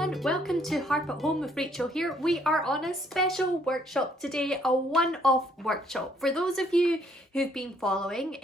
everyone, welcome to Harp at Home with Rachel here. We are on a special workshop today, a one-off workshop. For those of you who've been following,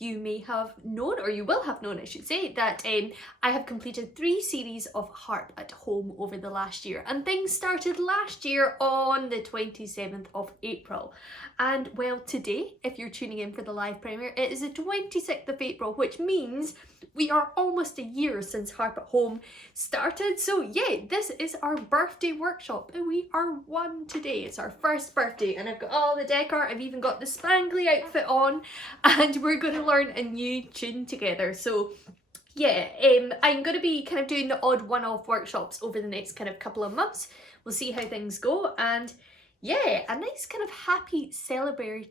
you may have known, or you will have known I should say, that I have completed 3 series of Harp at Home over the last year, and things started last year on the 27th of April. And well, today, if you're tuning in for the live premiere, it is the 26th of April, which means we are almost a year since Harp at Home started. So yeah, this is our birthday workshop and we are 1 today. It's our first birthday and I've got all the decor, I've even got the spangly outfit on, and we're going to learn a new tune together. So yeah, I'm going to be kind of doing the odd one-off workshops over the next kind of couple of months. We'll see how things go, and yeah, a nice kind of happy celebratory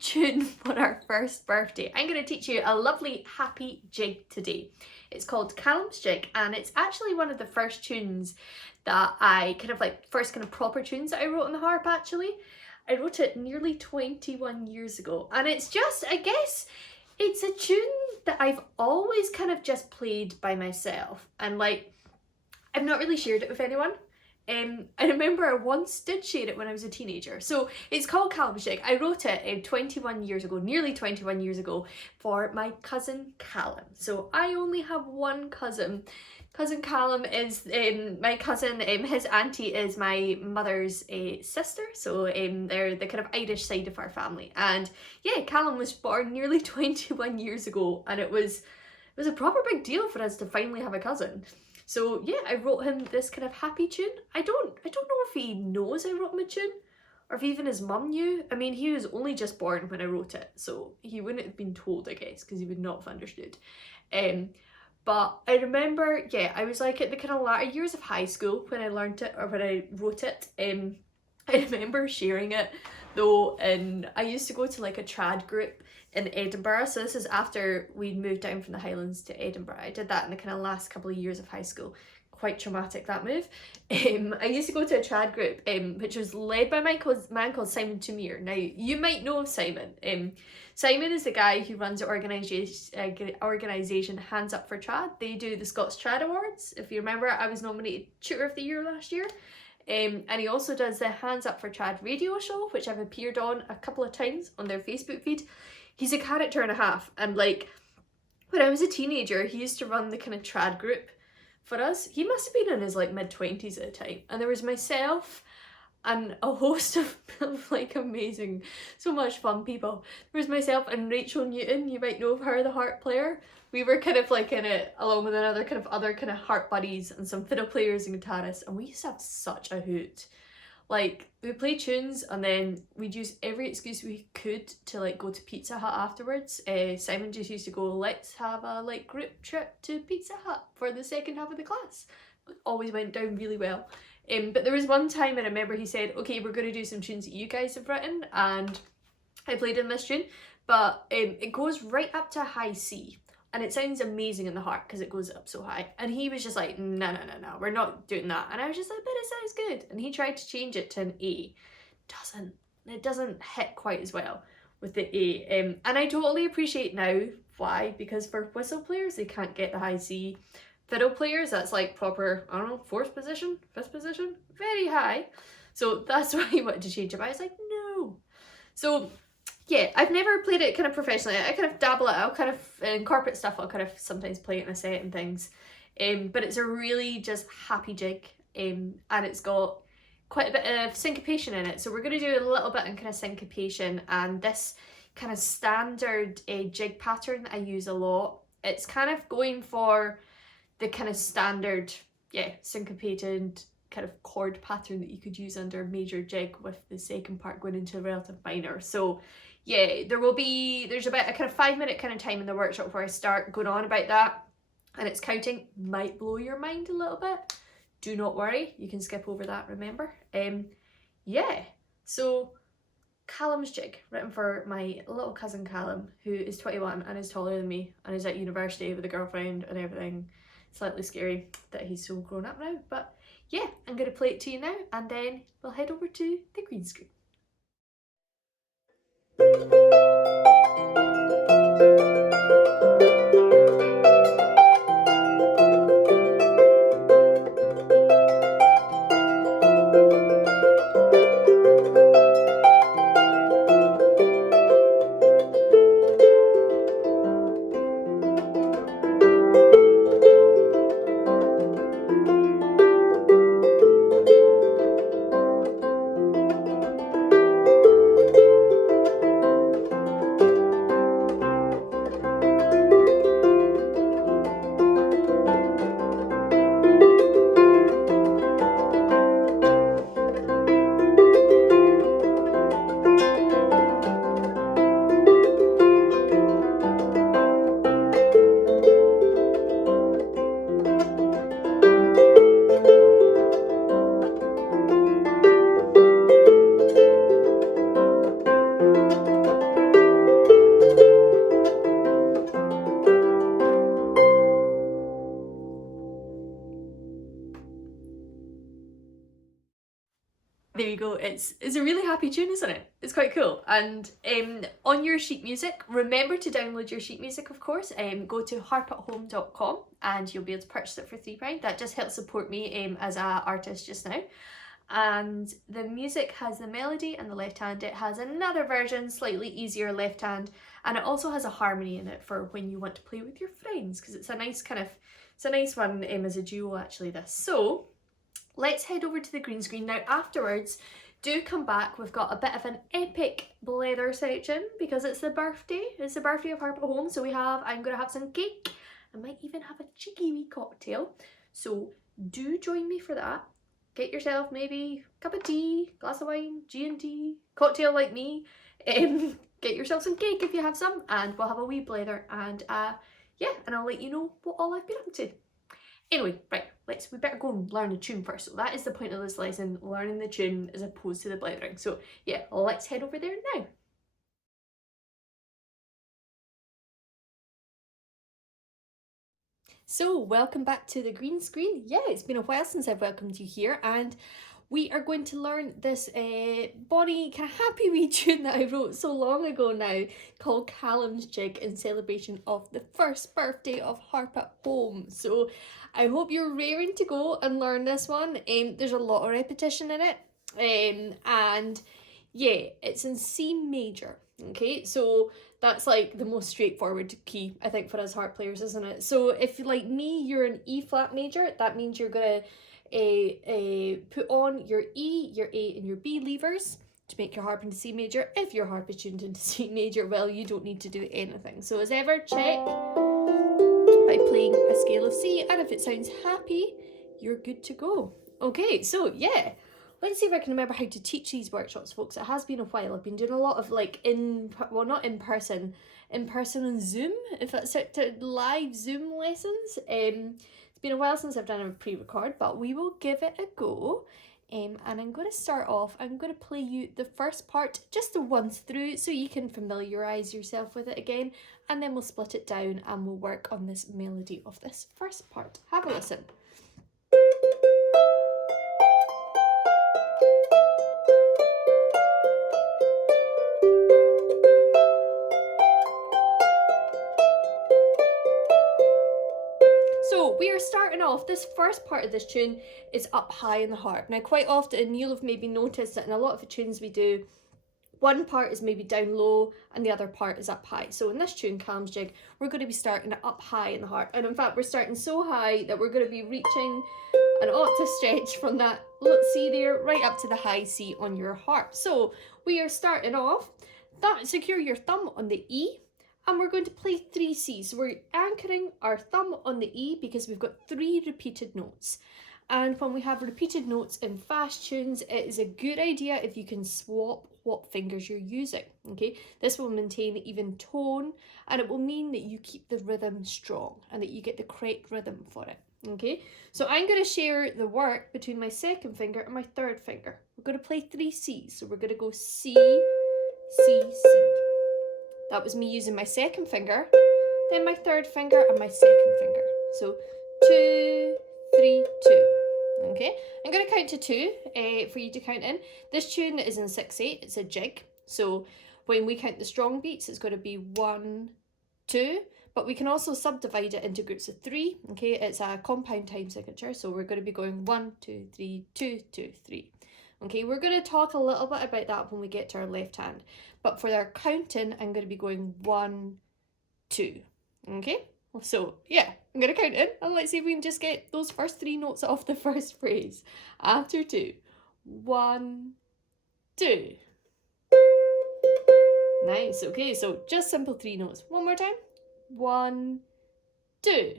tune for our first birthday. I'm going to teach you a lovely happy jig today. It's called Callum's Jig, and it's actually one of the first tunes that I first proper tunes that I wrote on the harp actually. I wrote it nearly 21 years ago, and it's just, I guess, it's a tune that I've always kind of just played by myself, and I've not really shared it with anyone. I remember I once did share it when I was a teenager. So it's called Callum's Jig. I wrote it 21 years ago, nearly 21 years ago, for my cousin Callum. So I only have one cousin. Cousin Callum is my cousin. His auntie is my mother's sister. So they're the kind of Irish side of our family. And yeah, Callum was born nearly 21 years ago, and it was a proper big deal for us to finally have a cousin. So yeah, I wrote him this kind of happy tune. I don't know if he knows I wrote him a tune, or if even his mum knew. I mean, he was only just born when I wrote it, so he wouldn't have been told, I guess, because he would not have understood. But I remember, yeah, I was like at the kind of latter years of high school when I learned it, or when I wrote it. I remember sharing it though, and I used to go to like a trad group in Edinburgh. So this is after we'd moved down from the Highlands to Edinburgh. I did that in the kind of last couple of years of high school. Quite traumatic, that move. I used to go to a trad group which was led by a man called Simon Tumir. Now, you might know of Simon. Simon is the guy who runs the organisation Hands Up for Trad. They do the Scots Trad Awards. If you remember, I was nominated Tutor of the Year last year. And he also does the Hands Up for Trad radio show, which I've appeared on a couple of times on their Facebook feed. He's a character and a half, and when I was a teenager, he used to run the kind of trad group for us. He must have been in his mid-20s at the time, and there was myself and a host of amazing, so much fun people. There was myself and Rachel Newton. You might know of her, the harp player. We were kind of in it along with other kind of harp buddies and some fiddle players and guitarists, and we used to have such a hoot. We played tunes, and then we'd use every excuse we could to go to Pizza Hut afterwards. Simon just used to go, let's have a group trip to Pizza Hut for the second half of the class. It always went down really well. But there was one time I remember he said, okay, we're going to do some tunes that you guys have written, and I played in this tune, but it goes right up to a high C. And it sounds amazing in the harp because it goes up so high. And he was just like, no, we're not doing that. And I was just like, but it sounds good. And he tried to change it to an A. It doesn't hit quite as well with the A. And I totally appreciate now why, because for whistle players, they can't get the high C. Fiddle players, that's proper, I don't know, 4th position, 5th position, very high. So that's why he wanted to change it. But I was like, no. So yeah, I've never played it kind of professionally. I kind of dabble it. I'll kind of, in corporate stuff, I'll kind of sometimes play it in a set and things. But it's a really just happy jig. And it's got quite a bit of syncopation in it. So we're going to do a little bit in kind of syncopation. And this kind of standard jig pattern that I use a lot, it's kind of going for the kind of standard, syncopated kind of chord pattern that you could use under major jig, with the second part going into relative minor. So yeah, there's about a kind of 5-minute kind of time in the workshop where I start going on about that, and it's counting. Might blow your mind a little bit. Do not worry, you can skip over that, remember. Yeah, so Callum's Jig, written for my little cousin Callum, who is 21 and is taller than me and is at university with a girlfriend and everything. Slightly scary that he's so grown up now, but yeah, I'm going to play it to you now, and then we'll head over to the green screen. it's a really happy tune, isn't it? It's quite cool. And on your sheet music, remember to download your sheet music, of course. Go to harpathome.com and you'll be able to purchase it for £3. That just helps support me as an artist just now. And the music has the melody and the left hand. It has another version, slightly easier left hand, and it also has a harmony in it for when you want to play with your friends, because it's a nice one as a duo actually, this. So let's head over to the green screen now. Afterwards, do come back. We've got a bit of an epic blether section because it's the birthday. It's the birthday of Harp at Home. So I'm going to have some cake. I might even have a cheeky wee cocktail. So do join me for that. Get yourself maybe a cup of tea, glass of wine, G&T, cocktail like me. Get yourself some cake if you have some, and we'll have a wee blether, and yeah, and I'll let you know what all I've been up to. Anyway, right, we better go and learn the tune first. So that is the point of this lesson, learning the tune as opposed to the blethering. So yeah, let's head over there now. So welcome back to the green screen. Yeah, it's been a while since I've welcomed you here, and we are going to learn this bonny, kind of happy wee tune that I wrote so long ago now, called Callum's Jig in celebration of the first birthday of Harp at Home. So I hope you're raring to go and learn this one. There's a lot of repetition in it, and yeah, it's in C major. Okay, so that's like the most straightforward key, I think, for us harp players, isn't it? So if, like me, you're an E flat major, that means you're gonna put on your E, your A, and your B levers to make your harp into C major. If your harp is tuned into C major, well, you don't need to do anything. So as ever, check by playing a scale of C, and if it sounds happy, you're good to go. Okay, so yeah. Let's see if I can remember how to teach these workshops, folks. It has been a while. I've been doing a lot of not in person on Zoom, if that's it, live Zoom lessons. It's been a while since I've done a pre-record, but we will give it a go. And I'm going to start off, I'm going to play you the first part, just the once through, so you can familiarise yourself with it again, and then we'll split it down and we'll work on this melody of this first part. Have a listen. So we are starting off, this first part of this tune is up high in the harp. Now quite often you'll have maybe noticed that in a lot of the tunes we do, one part is maybe down low and the other part is up high. So in this tune, Callum's Jig, we're going to be starting it up high in the harp. And in fact, we're starting so high that we're going to be reaching an octave stretch from that C there right up to the high C on your harp. So we are starting off, secure your thumb on the E, and we're going to play 3 C's. So we're anchoring our thumb on the E because we've got 3 repeated notes. And when we have repeated notes in fast tunes, it is a good idea if you can swap what fingers you're using, okay? This will maintain even tone, and it will mean that you keep the rhythm strong and that you get the correct rhythm for it, okay? So I'm going to share the work between my second finger and my third finger. We're going to play 3 C's. So we're going to go C, C, C. That was me using my second finger, then my third finger and my second finger. So 2, 3, 2. Okay, I'm going to count to 2 for you to count in. This tune is in 6/8, it's a jig. So when we count the strong beats, it's going to be 1, 2, but we can also subdivide it into groups of 3. Okay, it's a compound time signature, so we're going to be going 1, 2, 3, 2, 2, 3. Okay, we're going to talk a little bit about that when we get to our left hand. But for our counting, I'm going to be going 1, 2. Okay, so yeah, I'm going to count in and let's see if we can just get those first 3 notes off the first phrase. After 2. 1, 2. Nice, okay, so just simple 3 notes. One more time. 1, 2.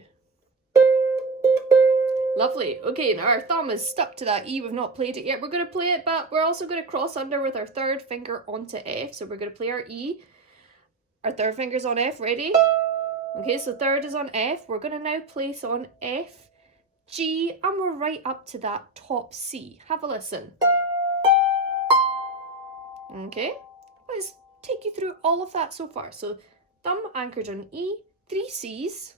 Lovely. Okay, now our thumb is stuck to that E. We've not played it yet. We're going to play it, but we're also going to cross under with our third finger onto F. So we're going to play our E. Our third finger's on F. Ready? Okay, so third is on F. We're going to now place on F, G, and we're right up to that top C. Have a listen. Okay, let's take you through all of that so far. So thumb anchored on E, 3 C's.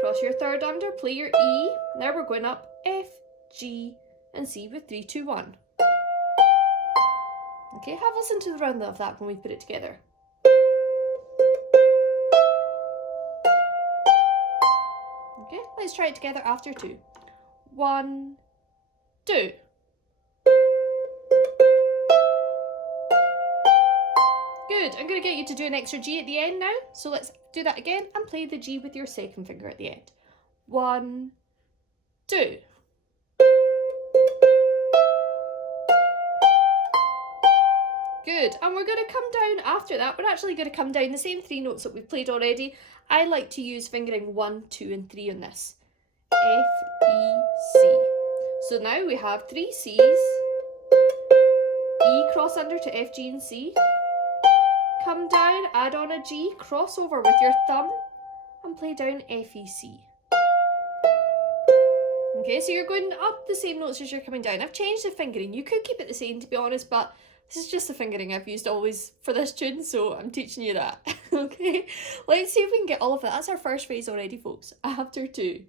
Cross your third under, play your E. Now we're going up F, G, and C with 3, 2, 1. Okay, have a listen to the rhythm of that when we put it together. Okay, let's try it together after 2. 1, 2. Good, I'm going to get you to do an extra G at the end now. So let's do that again and play the G with your second finger at the end. 1, 2. Good, and we're going to come down after that. We're actually going to come down the same 3 notes that we've played already. I like to use fingering 1, 2 and 3 on this. F, E, C. So now we have 3 C's. E cross under to F, G and C. Come down, add on a G, cross over with your thumb and play down F, E, C. Okay, so you're going up the same notes as you're coming down. I've changed the fingering. You could keep it the same, to be honest, but this is just the fingering I've used always for this tune, so I'm teaching you that. Okay, let's see if we can get all of that. That's our first phrase already, folks. After 2.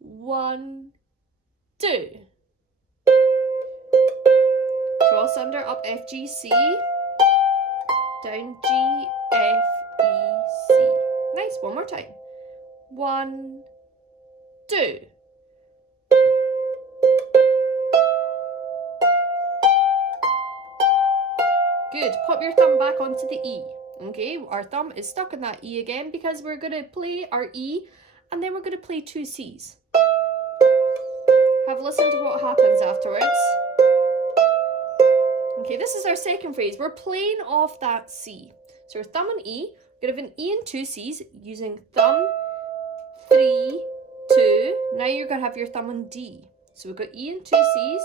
1, 2. Cross under, up F, G, C. Down G, F, E, C. Nice, one more time. 1, 2. Good, pop your thumb back onto the E. Okay, our thumb is stuck on that E again because we're going to play our E and then we're going to play 2 C's. Have a listen to what happens afterwards. Okay, this is our second phrase. We're playing off that C. So our thumb on E, we're going to have an E and 2 C's using thumb, 3, 2. Now you're going to have your thumb on D. So we've got E and 2 C's.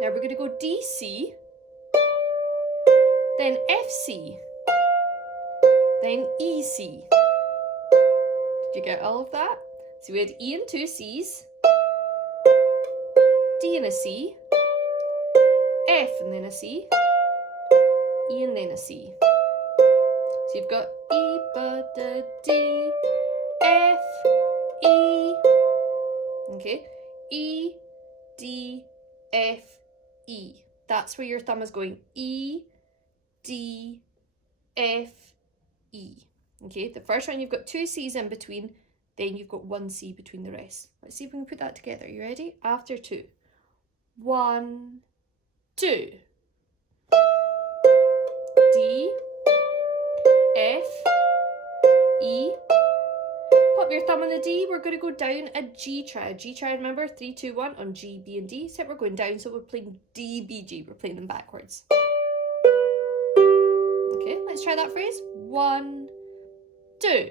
Now we're going to go D, C, then F, C, then E, C. Did you get all of that? So we had E and 2 C's, D and a C, F and then a C, E and then a C. So you've got E, B, D, D, F, E. Okay, E, D, F, E. That's where your thumb is going. E, D, F, E. Okay, the first one you've got 2 C's in between, then you've got 1 C between the rest. Let's see if we can put that together. You ready? After 2. 1, 2. D, F, E. Pop your thumb on the D. We're going to go down a G triad. G triad, remember? 3, 2, 1 on G, B, and D. Except we're going down, so we're playing D, B, G. We're playing them backwards. Okay, let's try that phrase. 1, 2.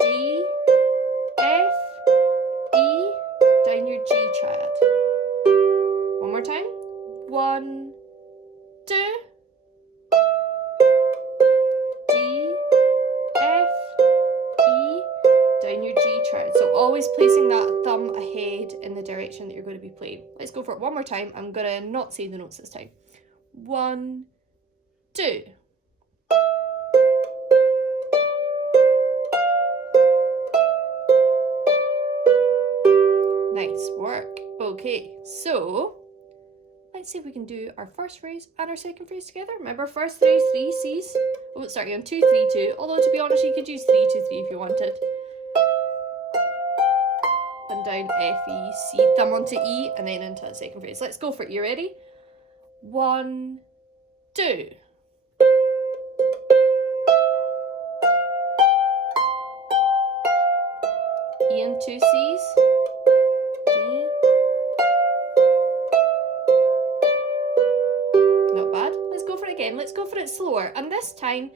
D, F, E. Down your G triad. One more time. 1, 2. D, F, E. Down your G triad. So always placing that thumb ahead in the direction that you're going to be playing. Let's go for it one more time. I'm going to not say the notes this time. 1, 2. Nice work. Okay, so let's see if we can do our first phrase and our second phrase together. Remember, first phrase, 3 C's. Oh, sorry, on 2, 3, 2. Although, to be honest, you could use 3, 2, 3 if you wanted. And down F, E, C, thumb onto E, and then into the second phrase. Let's go for it. You ready? 1, 2. E and 2 C's. D. Not bad. Let's go for it again. Let's go for it slower. And this time,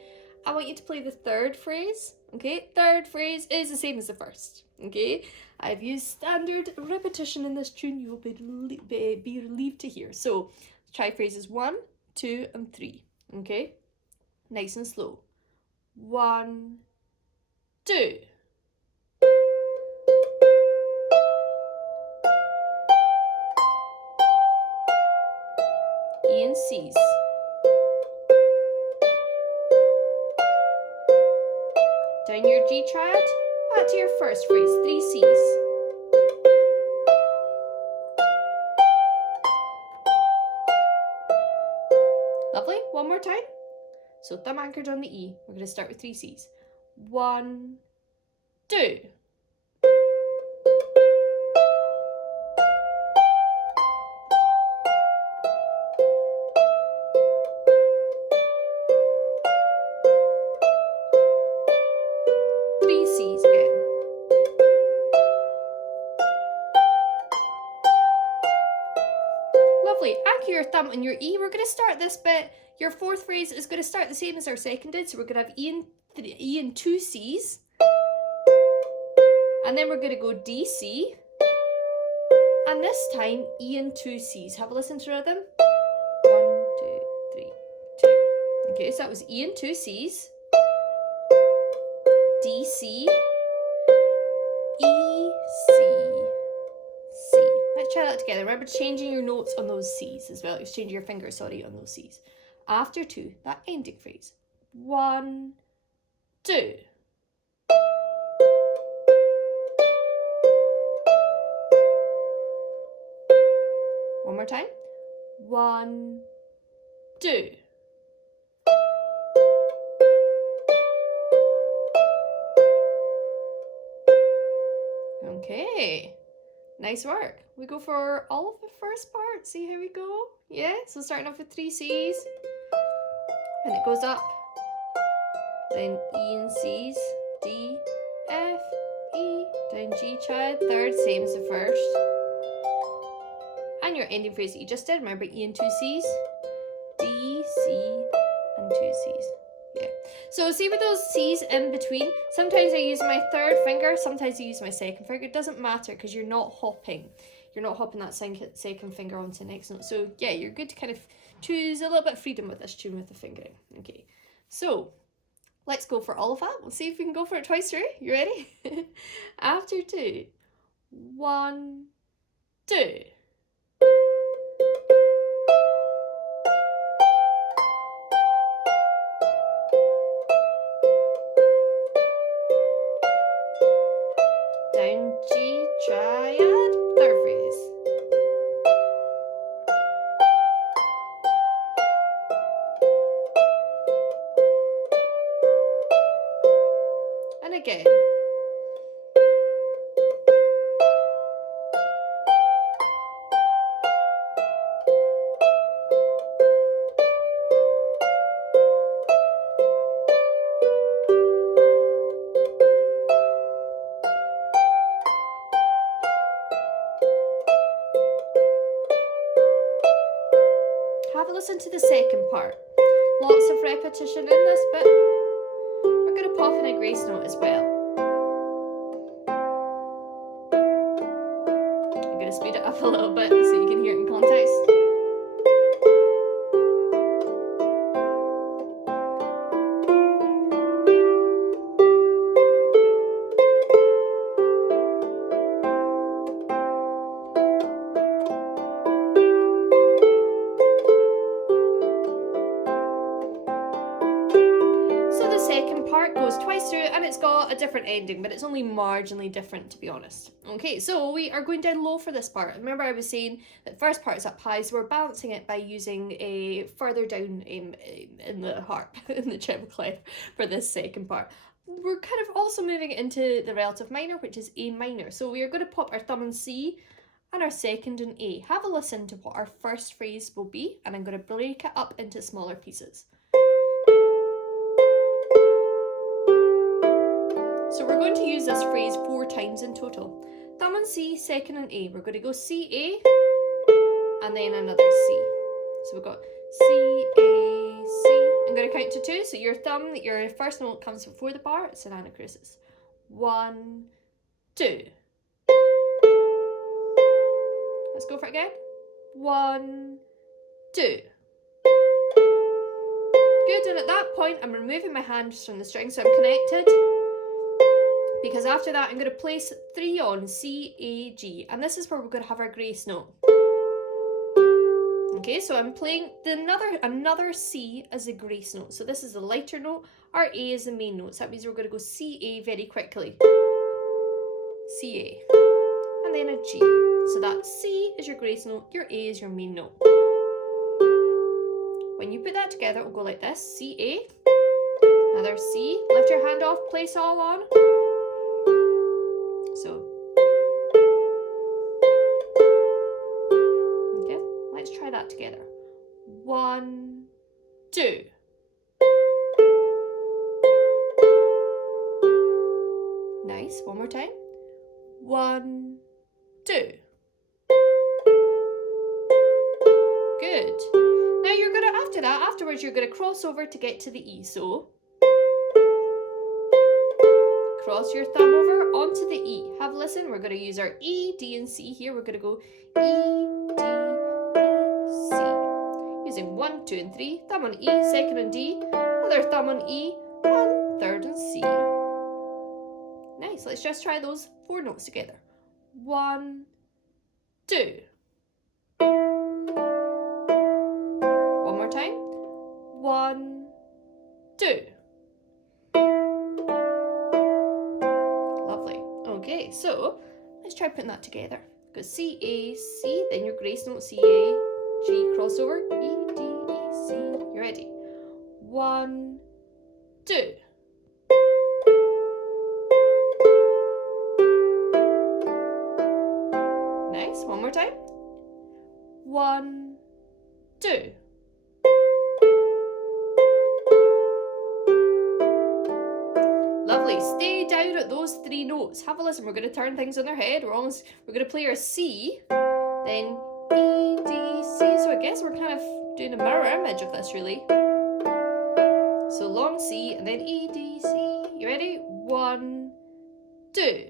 I want you to play the third phrase. Okay, third phrase is the same as the first. Okay, I've used standard repetition in this tune. You will be relieved to hear. So, try phrases 1, 2, and 3. Okay, nice and slow. 1, 2. E and C's. Down your G triad, back to your first phrase, 3 C's. Lovely. One more time. So thumb anchored on the E. We're going to start with 3 C's. 1, 2. Anchor your thumb on your E. We're going to start this bit. Your fourth phrase is going to start the same as our second did. So we're going to have E and 2 C's. And then we're going to go D, C. And this time, E and 2 C's. Have a listen to the rhythm. 1, 2, 3, 2. Okay, so that was E and 2 C's. D, C. E, C, C. Let's try that together. Remember changing your notes on those C's as well. Exchange your fingers, sorry, on those C's. After 2, that ending phrase. 1, 2. One more time. 1, 2. Okay, nice work. We go for all of the first part. See how we go? Yeah, so starting off with 3 C's. And it goes up. Then E and C's. D, F, E. Down G triad. Third, same as the first. And your ending phrase that you just did. Remember E and 2 C's. D, C, and 2 C's. Yeah. So see with those C's in between, sometimes I use my third finger, sometimes I use my second finger. It doesn't matter because you're not hopping. You're not hopping that second finger onto the next note. So yeah, you're good to kind of choose a little bit of freedom with this tune with the fingering. Okay, so let's go for all of that. We'll see if we can go for it twice through. You ready? After 2. 1, 2. Down G triad, third phrase. And again. Have a listen to the second part. Lots of repetition in this bit. We're going to pop in a grace note as well. I'm going to speed it up a little bit so you can hear it in context. A different ending, but it's only marginally different, to be honest. Okay, so we are going down low for this part. Remember I was saying that first part is up high, so we're balancing it by using a further down in the harp, in the treble clef for this second part. We're kind of also moving into the relative minor, which is A minor. So we are going to pop our thumb on C and our second on A. Have a listen to what our first phrase will be, and I'm going to break it up into smaller pieces. So we're going to use this phrase 4 times in total. Thumb on C, second on A. We're going to go C, A, and then another C. So we've got C, A, C. I'm going to count to 2. So your thumb, your first note comes before the bar. It's an anacrusis. 1, 2. Let's go for it again. 1, 2. Good, and at that point, I'm removing my hands from the string so I'm connected. Because after that, I'm going to place 3 on C, A, G. And this is where we're going to have our grace note. Okay, so I'm playing another C as a grace note. So this is the lighter note. Our A is the main note. So that means we're going to go C, A very quickly. C, A. And then a G. So that C is your grace note. Your A is your main note. when you put that together, it will go like this. C, A, another C, lift your hand off, place all on. So, okay, let's try that together. 1, 2. Nice, one more time. 1, 2. Good. Now you're going to, afterwards you're going to cross over to get to the E. So, cross your thumb over onto the E. Have a listen. We're going to use our E, D, and C here. We're going to go E, D, E, C. Using 1, 2, and 3. Thumb on E, second on D, other thumb on E, and third on C. Nice. Let's just try those 4 notes together. 1, 2. One more time. 1, 2. Lovely. Okay, so let's try putting that together. Go C, A, C, then your grace note C, A, G, crossover, E, D, E, C. You ready? 1, 2. Nice. One more time. 1, 2. Lovely. Stay down at those 3 notes. Have a listen. We're going to turn things on their head. We're going to play our C, then E, D, C. So I guess we're kind of doing a mirror image of this, really. So long C, and then E, D, C. You ready? 1, 2.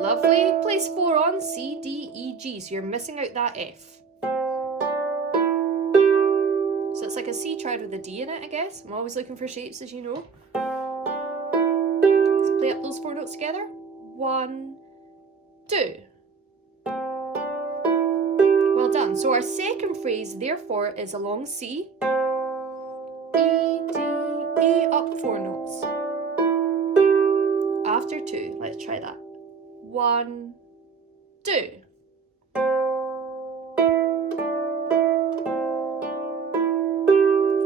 Lovely. Place 4 on C, D, E, G. So you're missing out that F. So it's like a C triad with a D in it, I guess. I'm always looking for shapes, as you know. Let's play up those 4 notes together. 1, 2. Well done. So our second phrase, therefore, is a long C. E, D, E, up 4 notes. After 2, let's try that. 1, 2.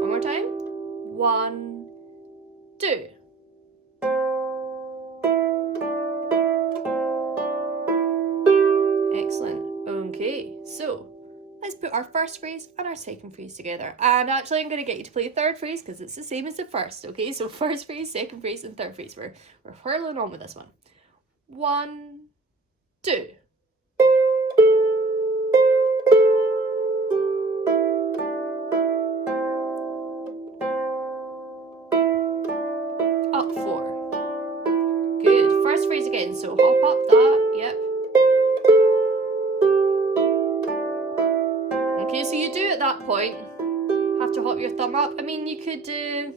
One more time. 1, 2. Excellent. Okay, so let's put our first phrase and our second phrase together. And actually, I'm going to get you to play the third phrase because it's the same as the first. Okay, so first phrase, second phrase, and third phrase. We're whirling on with this one. 1, 2. Up 4. Good. First phrase again. So hop up that. Yep. Okay, so you do at that point have to hop your thumb up. I mean, you could do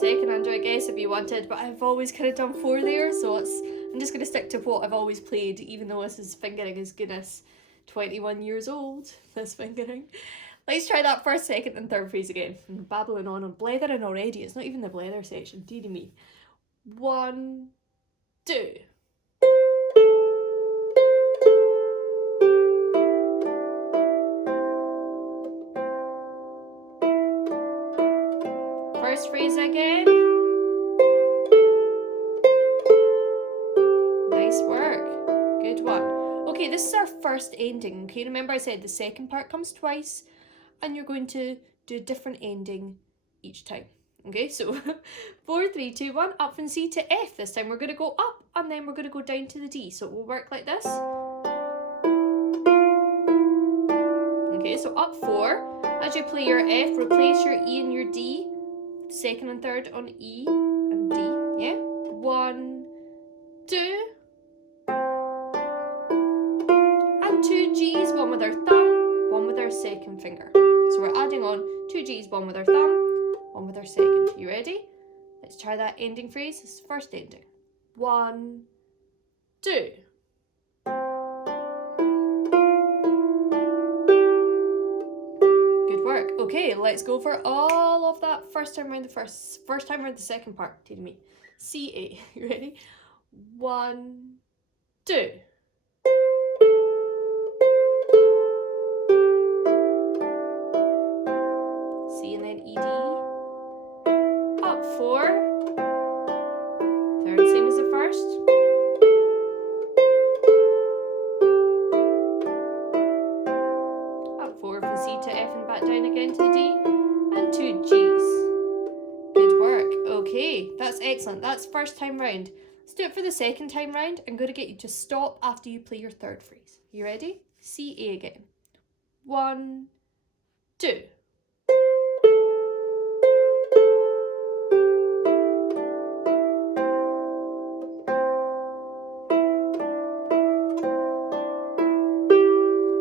second under, I guess, if you wanted, but I've always kind of done 4 there, so I'm just going to stick to what I've always played, even though this is fingering is goodness 21 years old, this fingering. Let's try that first, second, and third phrase again. I'm babbling on. I'm blethering already. It's not even the blether section, dear me. 1, 2. First phrase again. Nice work. Good one. Okay, this is our first ending. Okay, remember I said the second part comes twice and you're going to do a different ending each time. Okay, so 4, 3, 2, 1, up from C to F. This time we're going to go up and then we're going to go down to the D. So it will work like this. Okay, so up 4. As you play your F, replace your E and your D. Second and third on E and D. Yeah? 1, 2. And 2 Gs, one with our thumb, one with our second finger. So we're adding on 2 Gs, one with our thumb, one with our second. You ready? Let's try that ending phrase. This is the first ending. 1, 2. Good work. Okay, let's go for all of that first time around the first time around the second part. Tell me. C, A. You ready? 1, 2. back down again to the D and 2 Gs. Good work. Okay, that's excellent. That's first time round. Let's do it for the second time round. I'm going to get you to stop after you play your third phrase. You ready? C, A again. 1, 2.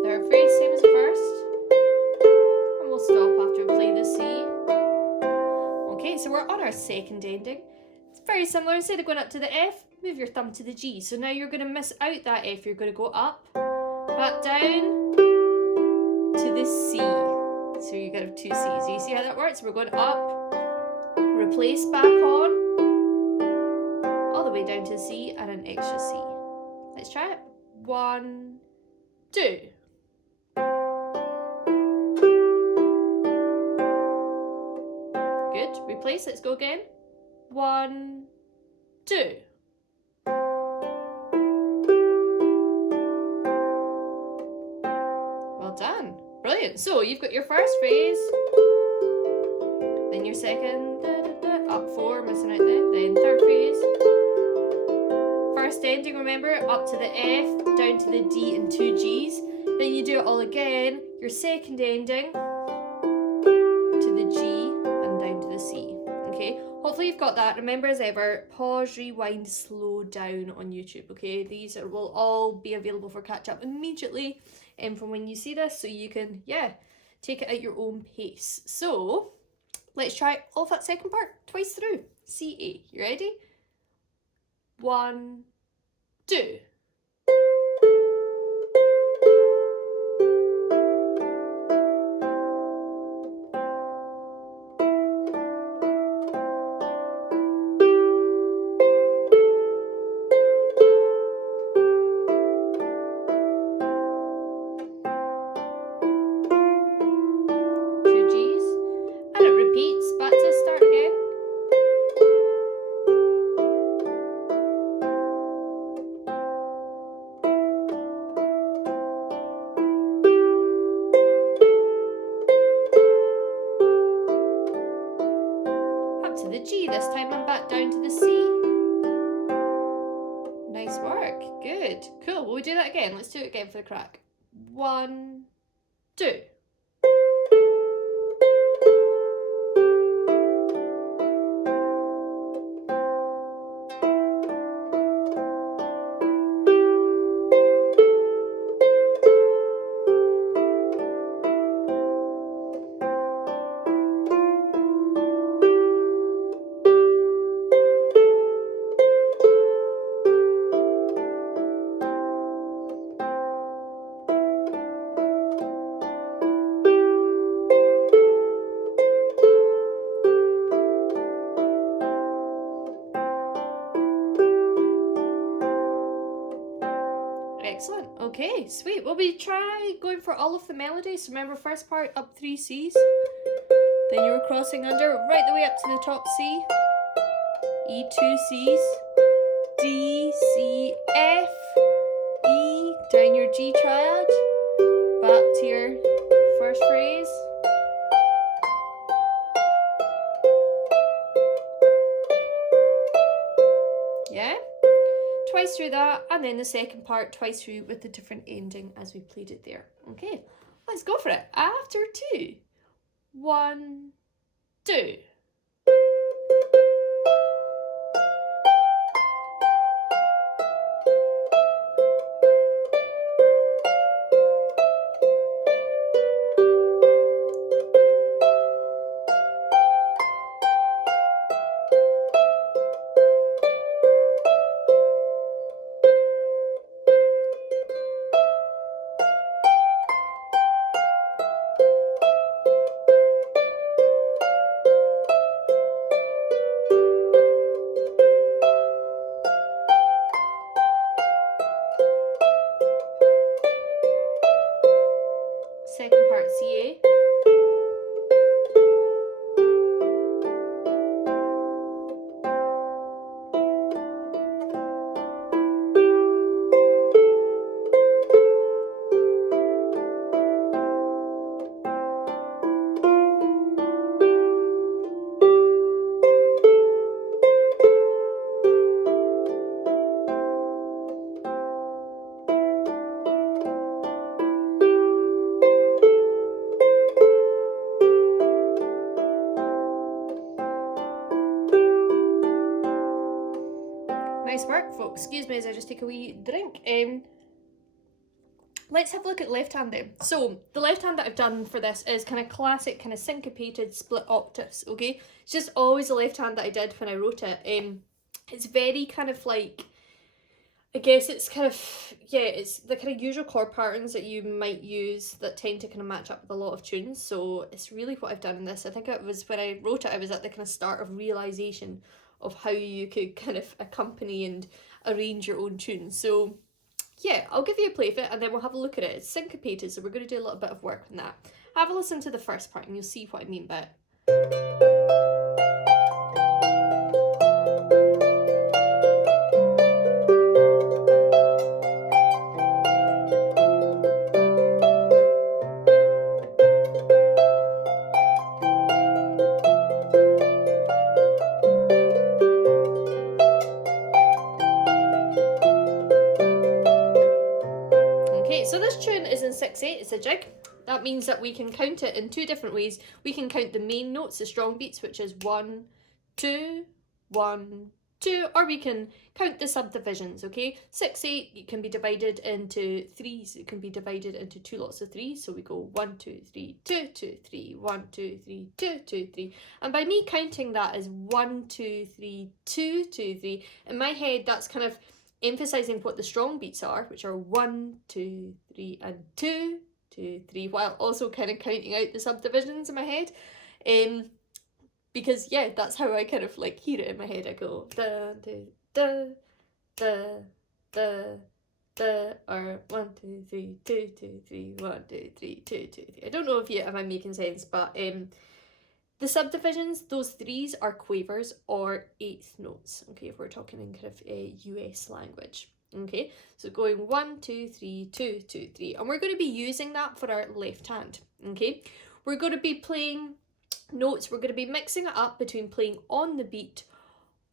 Third phrase, same as the first. And we'll stop after we play the C. Okay, so we're on our second ending. It's very similar. Instead of going up to the F, move your thumb to the G. So now you're going to miss out that F. You're going to go up, back down to the C. So you got 2 C's. You see how that works? We're going up, replace back on, all the way down to C and an extra C. Let's try it. 1, 2. Good. Replace. Let's go again. 1, 2. Well done. Brilliant. So you've got your first phrase, then your second, up 4, missing out there, then third phrase. First ending, remember, up to the F, down to the D and 2 Gs. Then you do it all again, your second ending, to the G and down to the C. Okay, hopefully you've got that. Remember, as ever, pause, rewind, slow down on YouTube. Okay, these will all be available for catch up immediately from when you see this, so you can, take it at your own pace. So let's try all of that second part twice through. C, A. You ready? 1, 2. To the G this time and back down to the C. Nice work. Good. Cool. Will we do that again? Let's do it again for the crack. 1, 2. Excellent. Okay, sweet. Will we try going for all of the melodies? Remember, first part up 3 C's, then you were crossing under right the way up to the top C, E 2 C's, D, C, F, E, down your G triad, back to your first phrase. Yeah? Twice through that, and then the second part twice through with the different ending as we played it there. Okay, let's go for it. After 2. 1, 2. Second part CA. me as I just take a wee drink. Let's have a look at left hand then. So the left hand that I've done for this is kind of classic, kind of syncopated split octaves, okay? It's just always the left hand that I did when I wrote it. It's very kind of like, I guess it's kind of, yeah, it's the kind of usual chord patterns that you might use that tend to kind of match up with a lot of tunes. So it's really what I've done in this. I think it was, when I wrote it, I was at the kind of start of realisation of how you could kind of accompany and arrange your own tunes. So yeah, I'll give you a play of it and then we'll have a look at it. It's syncopated, so we're going to do a little bit of work on that. Have a listen to the first part and you'll see what I mean by it. So this tune is in 6/8, it's a jig. That means that we can count it in two different ways. We can count the main notes, the strong beats, which is 1, 2, 1, 2, or we can count the subdivisions, okay? 6/8, it can be divided into threes. It can be divided into two lots of threes. So we go 1, 2, 3, 2, 2, 3, 1, 2, 3, 2, 2, 3. And by me counting that as 1, 2, 3, 2, 2, 3, in my head, that's kind of emphasizing what the strong beats are, which are 1, 2, 3, and 2, 2, 3, while also kind of counting out the subdivisions in my head. Because yeah, that's how I kind of like hear it in my head. I go da da da da da, or 1, 2, 3, 2, 2, 3, 1, 2, 3, 2, 2, 3. I don't know if I'm making sense, but the subdivisions, those threes are quavers or eighth notes, okay, if we're talking in kind of US language, okay? So going 1, 2, 3, 2, 2, 3, and we're going to be using that for our left hand, okay? We're going to be playing notes, we're going to be mixing it up between playing on the beat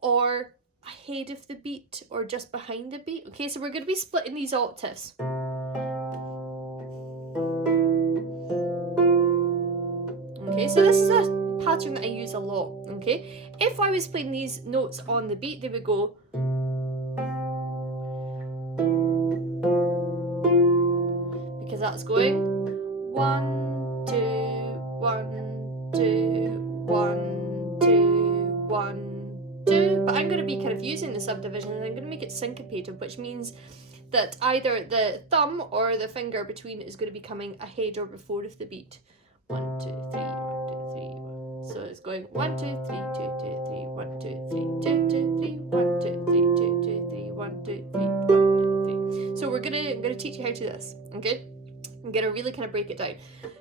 or ahead of the beat or just behind the beat, okay? So we're going to be splitting these octaves. Okay, so this is a pattern that I use a lot, okay? If I was playing these notes on the beat, they would go, because that's going 1, 2, 1, 2, 1, 2, 1, 2. But I'm going to be kind of using the subdivision and I'm going to make it syncopated, which means that either the thumb or the finger between is going to be coming ahead or before of the beat. 1, 2, 3, 1, 2, 3, 1. So it's going 1, 2, 3, 2, 2, 3, 1, 2, 3, 2, 2, 3, 1, 2, 3, 2, 2, 3, 1, 2, 3, 1, 2, 3. So I'm gonna teach you how to do this, okay? I'm gonna really kind of break it down.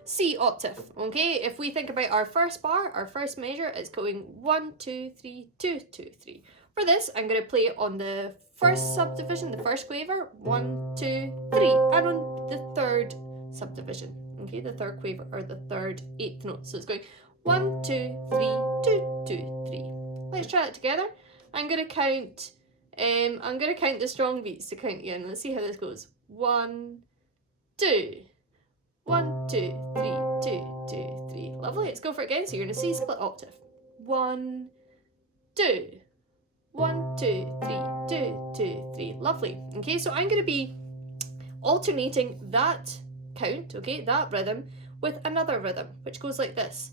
C octave, okay? If we think about our first bar, our first measure, it's going 1, 2, 3, 2, 2, 3. For this, I'm gonna play on the first subdivision, the first quaver, 1, 2, 3, and on the third subdivision. Okay, the third quaver or the third eighth note. So it's going 1, 2, 3, 2, 2, 3. Let's try it together. I'm gonna count the strong beats to count again. Let's see how this goes. 1, 2, 1, 2, 3, 2, 2, 3. Lovely. Let's go for it again. So you're in a C split octave. 1, 2, 1, 2, 3, 2, 2, 3. Lovely. Okay, so I'm gonna be alternating that count, okay, that rhythm, with another rhythm, which goes like this.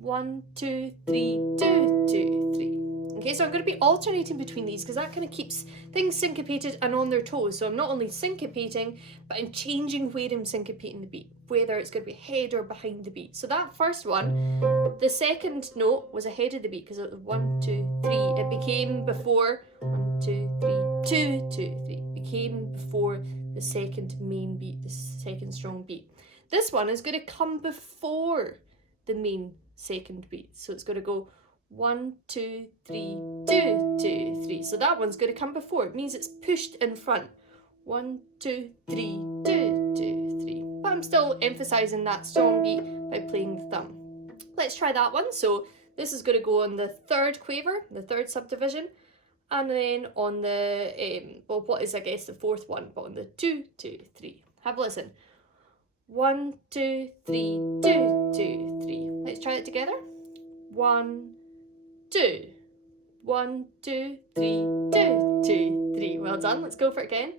1, 2, 3, 2, 2, 3. Okay, so I'm going to be alternating between these because that kind of keeps things syncopated and on their toes. So I'm not only syncopating, but I'm changing where I'm syncopating the beat, whether it's going to be ahead or behind the beat. So that first one, the second note was ahead of the beat because it was 1, 2, 3. It became before 1, 2, 3, 2, 2, 3. It became before the second main beat, the second strong beat. This one is going to come before the main second beat. So it's going to go 1, 2, 3, 2, 2, 3. So that one's going to come before. It means it's pushed in front. 1, 2, 3, 2, 2, 3. But I'm still emphasizing that strong beat by playing the thumb. Let's try that one. So this is going to go on the third quaver, the third subdivision. And then on the, what is I guess the fourth one, but on the 2, 2, 3. Have a listen. 1, 2, 3, 2, 2, 3. Let's try it together. 1, 2. 1, 2, 3, 2, 2, 3. Well done. Let's go for it again.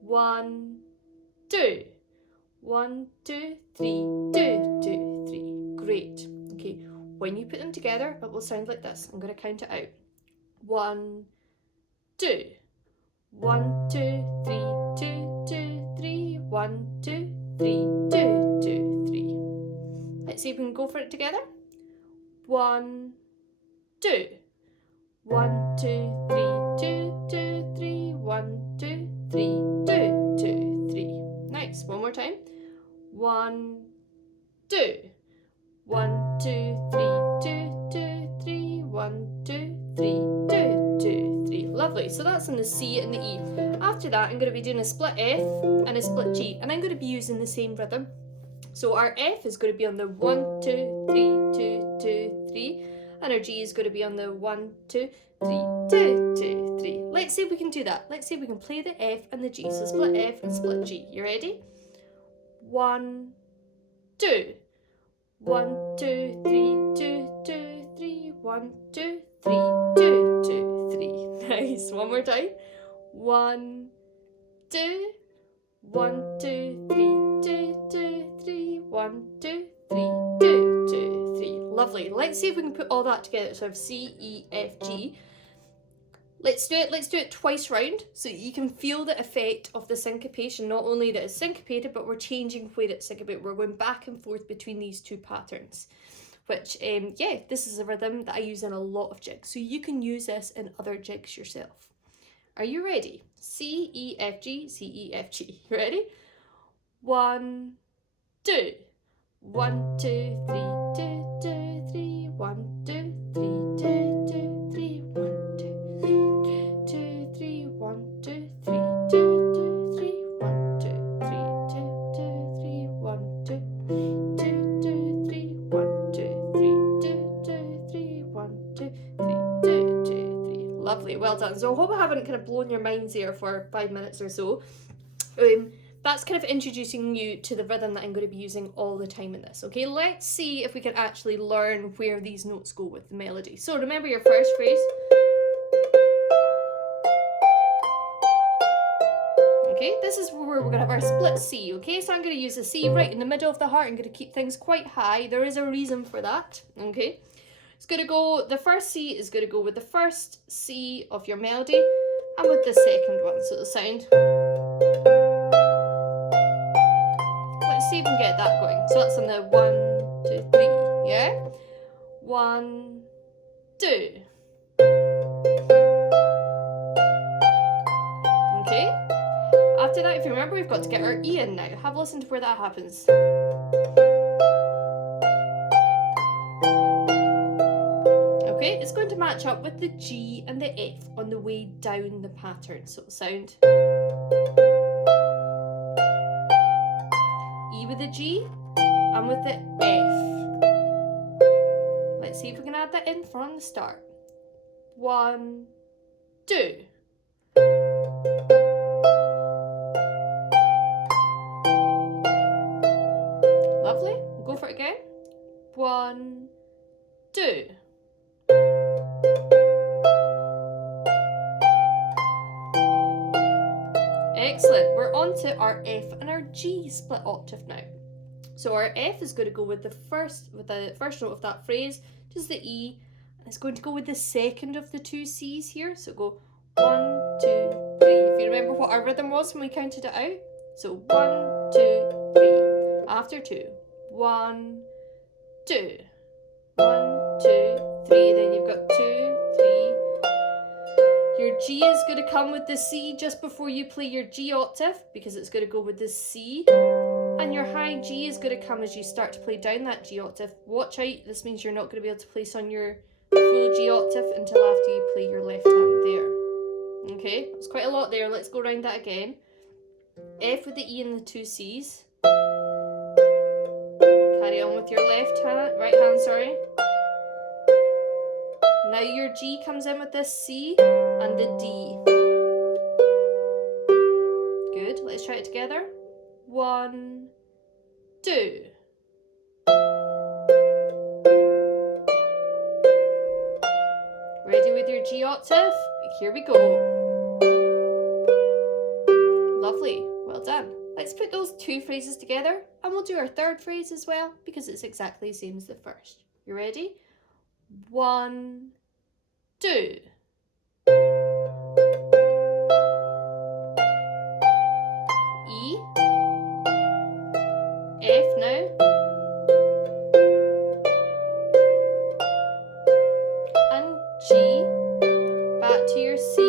1, 2. 1, 2, 3, 2, 2, 3. Great. Okay, when you put them together, it will sound like this. I'm going to count it out. 1, 2. 1, 2, 3, 2, 2, 3. 1, 2, 3, 2, 2, 3. Let's see if we can go for it together. 1, 2. 1, 2, 3, 2, 2, 3. 1, 2, 3, 2, 2, 3. Nice. One more time. 1, 2. 1, 2, 3, 2, 2, 3. 1, 2, 3, 2, 2, 3. Lovely. So that's in the C and the E. After that, I'm going to be doing a split F and a split G, and I'm going to be using the same rhythm. So our F is going to be on the 1, 2, 3, 2, 2, 3, and our G is going to be on the 1, 2, 3, 2, 2, 3. Let's see if we can do that. Let's see if we can play the F and the G. So split F and split G. You ready? 1, 2. 1, 2, 3, 2, 2, 3. 1, 2, 3, 2, 2, 3. Nice. One more time. 1, 2. 1, 2, 3, 2, 2, 3. 1, 2, 3, 2, 2, 3. Lovely. Let's see if we can put all that together. So I have C, E, F, G. Let's do it twice round so you can feel the effect of the syncopation. Not only that it's syncopated, but we're changing where it's syncopated. We're going back and forth between these two patterns, which, yeah, this is a rhythm that I use in a lot of jigs. So you can use this in other jigs yourself. Are you ready? C, E, F, G, C, E, F, G. You ready? 1, 2. 1, 2, 3, 2, 2, 3. 1, 2, 3, 2, 2, 3. 1, 2, 3, 2, 3. 1, 2, 3, 2, 2, 3. 1, 2, 3, 2, 2, 3. 1, 2, 2, 2, 3. 1, 2, 3, 2, 2, 3. 1, 2, 3, 2, 2, 3. Lovely, well done. So I hope I haven't kind of blown your minds here for 5 minutes or so. That's kind of introducing you to the rhythm that I'm going to be using all the time in this. Okay, let's see if we can actually learn where these notes go with the melody. So remember your first phrase. Okay, this is where we're going to have our split C. Okay, so I'm going to use the C right in the middle of the heart. I'm going to keep things quite high. There is a reason for that. Okay, it's going to go, the first C is going to go with the first C of your melody and with the second one. So it'll sound. Let's see if we can get that going. So that's on the 1, 2, 3, yeah? 1, 2. Okay. After that, if you remember, we've got to get our E in now. Have a listen to where that happens. Okay, it's going to match up with the G and the F on the way down the pattern. So it'll sound E with the G and with the F. Let's see if we can add that in from the start. 1, 2. Lovely. We'll go for it again. 1, 2. Excellent. We're on to our F and our G split octave now. So our F is going to go with the first note of that phrase, just the E, and it's going to go with the second of the two C's here. So go 1, 2, 3. If you remember what our rhythm was when we counted it out. So 1, 2, 3. After 2. 1, 2. 1, 2, 3. Then you've got 2, 3. Your G is going to come with the C just before you play your G octave, because it's going to go with the C. And your high G is going to come as you start to play down that G octave. Watch out, this means you're not going to be able to place on your full G octave until after you play your left hand there. Okay, it's quite a lot there. Let's go around that again. F with the E and the two C's. Carry on with your right hand, sorry. Now your G comes in with this C and the D. Good, let's try it together. 1, 2. Ready with your G octave? Here we go. Well done. Let's put those two phrases together and we'll do our third phrase as well because it's exactly the same as the first. You ready? 1, 2. E, F now, and G, back to your C,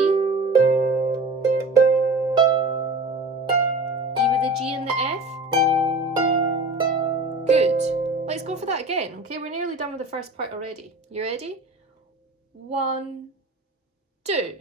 E with the G and the F. Good. Let's go for that again, okay? We're nearly done with the first part already. You ready? 1, 2.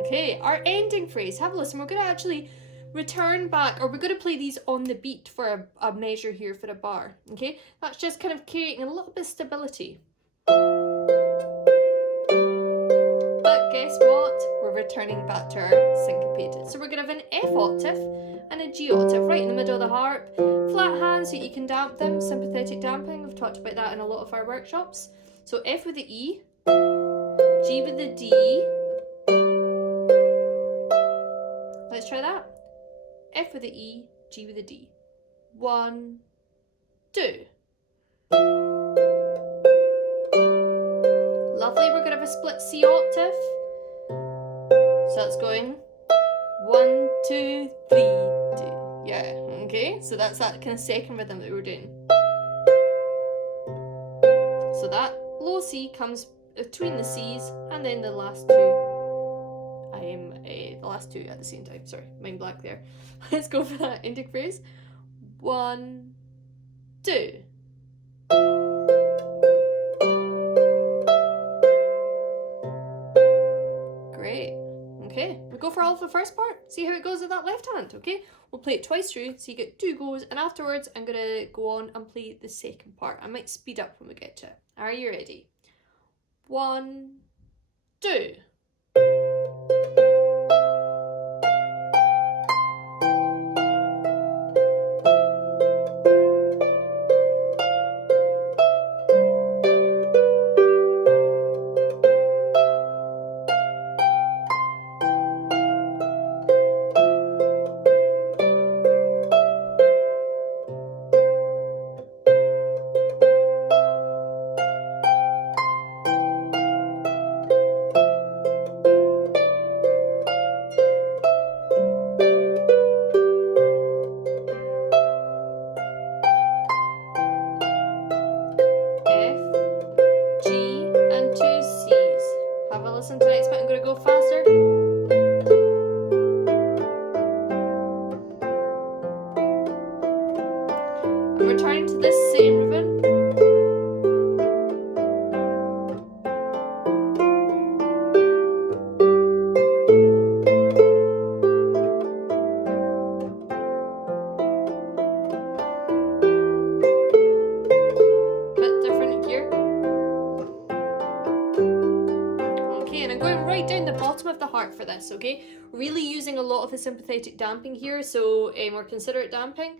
Okay, our ending phrase. Have a listen. We're going to actually return back, or we're going to play these on the beat for a measure here for a bar. Okay, that's just kind of creating a little bit of stability. But guess what? We're returning back to our syncopated. So we're going to have an F octave and a G octave right in the middle of the harp. Flat hands so you can damp them. Sympathetic damping. We've talked about that in a lot of our workshops. So F with the E, G with the D. Let's try that. F with the E, G with the D. 1, 2. Lovely, we're going to have a split C octave. So that's going 1, 2, 3, 2. Yeah, okay, so that's that kind of second rhythm that we're doing. So that low C comes between the C's and then the last two. The last two at the same time. Sorry, mind blank there. Let's go for that ending phrase. 1, 2. Great. Okay, we'll go for all of the first part. See how it goes with that left hand, okay? We'll play it twice through, so you get 2 goes, and afterwards I'm going to go on and play the second part. I might speed up when we get to it. Are you ready? 1, 2. Returning to this same rhythm. Bit different here. Okay, and I'm going right down the bottom of the harp for this, okay? Really using a lot of the sympathetic damping here, so or considerate damping,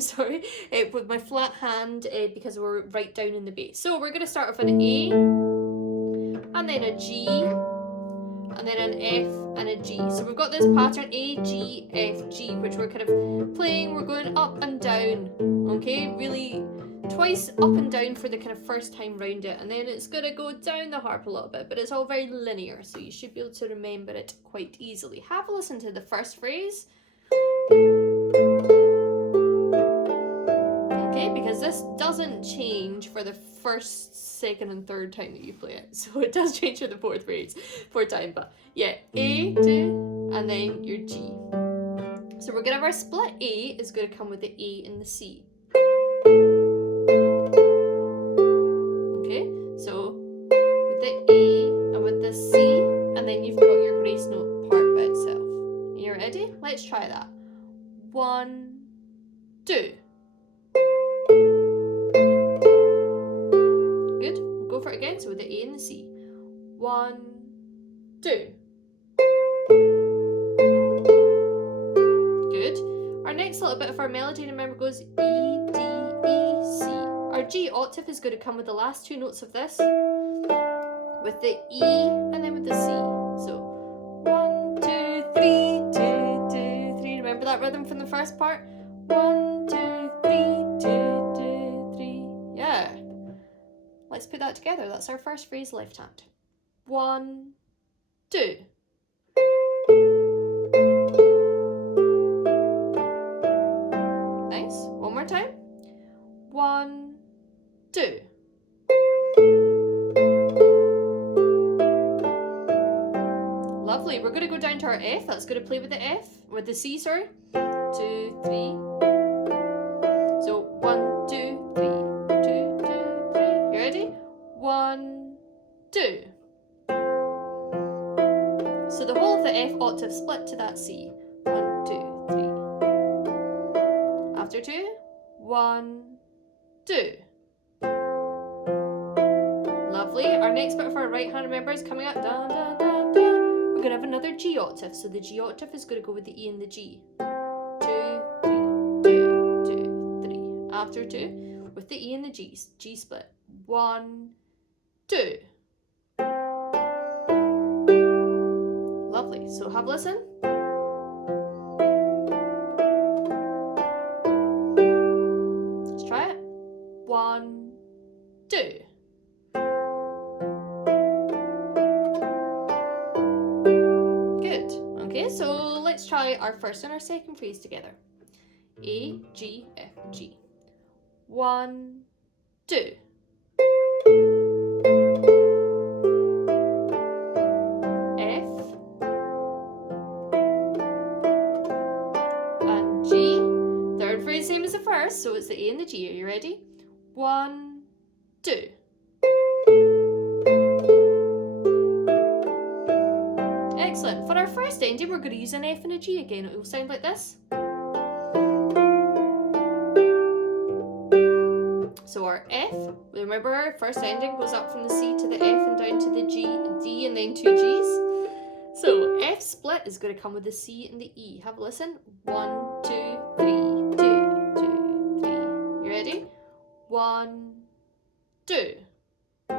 sorry, with my flat hand because we're right down in the bass. So we're going to start with an A, and then a G, and then an F and a G. So we've got this pattern A, G, F, G, which we're kind of playing. We're going up and down, okay? Really twice up and down for the kind of first time round it, and then it's going to go down the harp a little bit, but it's all very linear, so you should be able to remember it quite easily. Have a listen to the first phrase. Okay, because this doesn't change for the first, second and third time that you play it, so it does change for the fourth time, but yeah, A, D, and then your G. So we're going to have our split A is going to come with the A and the C. Okay, so with the A and with the C, and then you've got your grace note part by itself. Are you ready? Let's try that. 1, 2. Good. We'll go for it again. So with the A and the C. 1, 2. Good. Our next little bit of our melody, remember, goes E, D, E, C. Our G octave is going to come with the last 2 notes of this, with the E and then with the C. So 1, 2, 3, 2, 2, 3. Remember that rhythm from the first part? 1, 2, 3, 2, 2, 3. Yeah. Let's put that together. That's our first phrase, left hand. 1, 2. Nice. One more time. 1, 2. Lovely. We're going to go down to our F. That's going to play with the F, with the C, sorry. 2, 3. So 1, 2, 3, 2, 2, 3. You ready? 1, 2. So the whole of the F octave split to that C. 1, 2, 3. After 2, 1, 2. Lovely. Our next bit of our right hand, remember, is coming up. Da, da, da, da. We're going to have another G octave. So the G octave is going to go with the E and the G. 2, 3, 2, 2, 3. After 2, with the E and the G split. 1, 2. Lovely. So have a listen. Let's try it. 1, 2. Good. Okay, so let's try our first and our second phrase together. A, G, F, G. 1, 2. Same as the first, so it's the A and the G. Are you ready? 1, 2. Excellent. For our first ending, we're going to use an F and a G again. It will sound like this. So our F, remember our first ending goes up from the C to the F and down to the G, D, and then 2 Gs. So F split is going to come with the C and the E. Have a listen. 1, 2, 3. 1, 2. 2,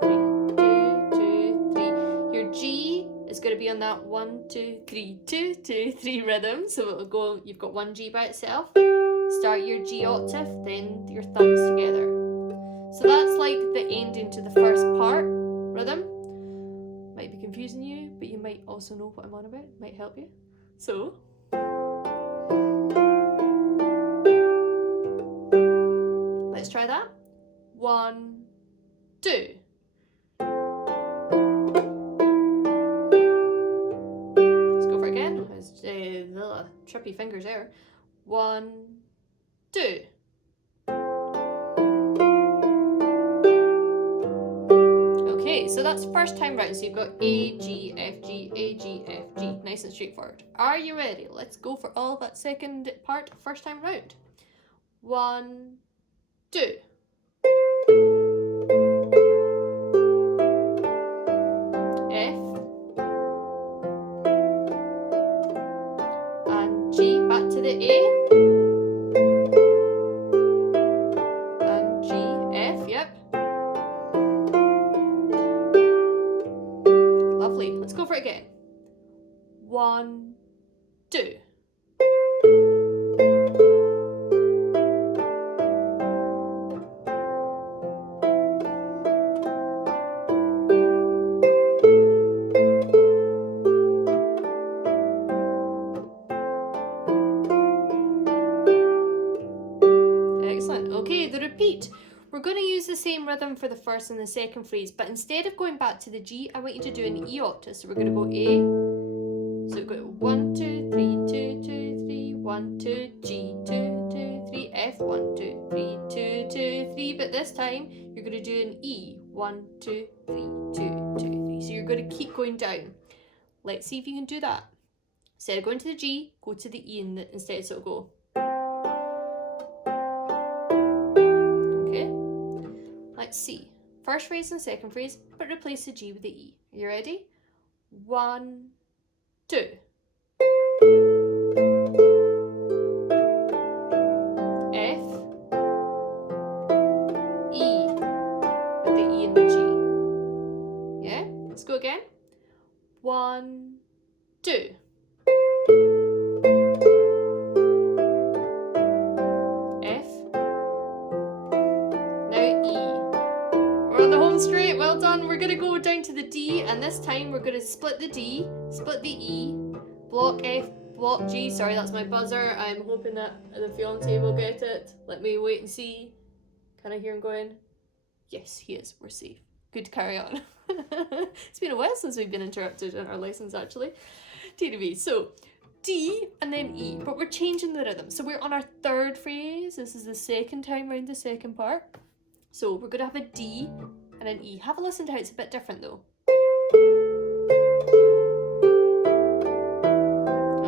3, 2, 2, 3. Your G is going to be on that 1, 2, 3, 2, 2, 3 rhythm. So it'll go, you've got 1 G by itself. Start your G octave, then your thumbs together. So that's like the ending to the first part rhythm. Might be confusing you, but you might also know what I'm on about. Might help you. So let's try that. 1, 2. Let's go for it again. Trippy fingers there. 1, 2. Okay, so that's first time round. So you've got A, G, F, G, A, G, F, G. Nice and straightforward. Are you ready? Let's go for all that second part, first time round. 1, 2. F and G, back to the A and G, F, yep. Lovely. Let's go for it again. 1, 2. Repeat. We're going to use the same rhythm for the first and the second phrase, but instead of going back to the G, I want you to do an E octave. So we're going to go A. So we've got 1, 2, 3, 2, 2, 3, 1, 2, G, 2, 2, 3, F, 1, 2, 3, 2, 2, 3. But this time you're going to do an E. 1, 2, 3, 2, 2, 3. So you're going to keep going down. Let's see if you can do that. Instead of going to the G, go to the E instead. So it'll go. Let's see. first phrase and second phrase, but replace the G with the E. Are you ready? 1, 2. F, E, with the E and the G. Yeah? Let's go again. 1, 2. F, now E. We're on the home straight, well done. We're going to go down to the D, and this time we're going to split the D, split the E, block F, block G. Sorry, that's my buzzer. I'm hoping that the fiancé will get it. Let me wait and see. Can I hear him going? Yes, he is. We're safe. Good, carry on. It's been a while since we've been interrupted in our lessons, actually. TDB. So, D and then E, but we're changing the rhythm. So we're on our third phrase. This is the second time round the second part. So we're going to have a D and an E. Have a listen to how it's a bit different though.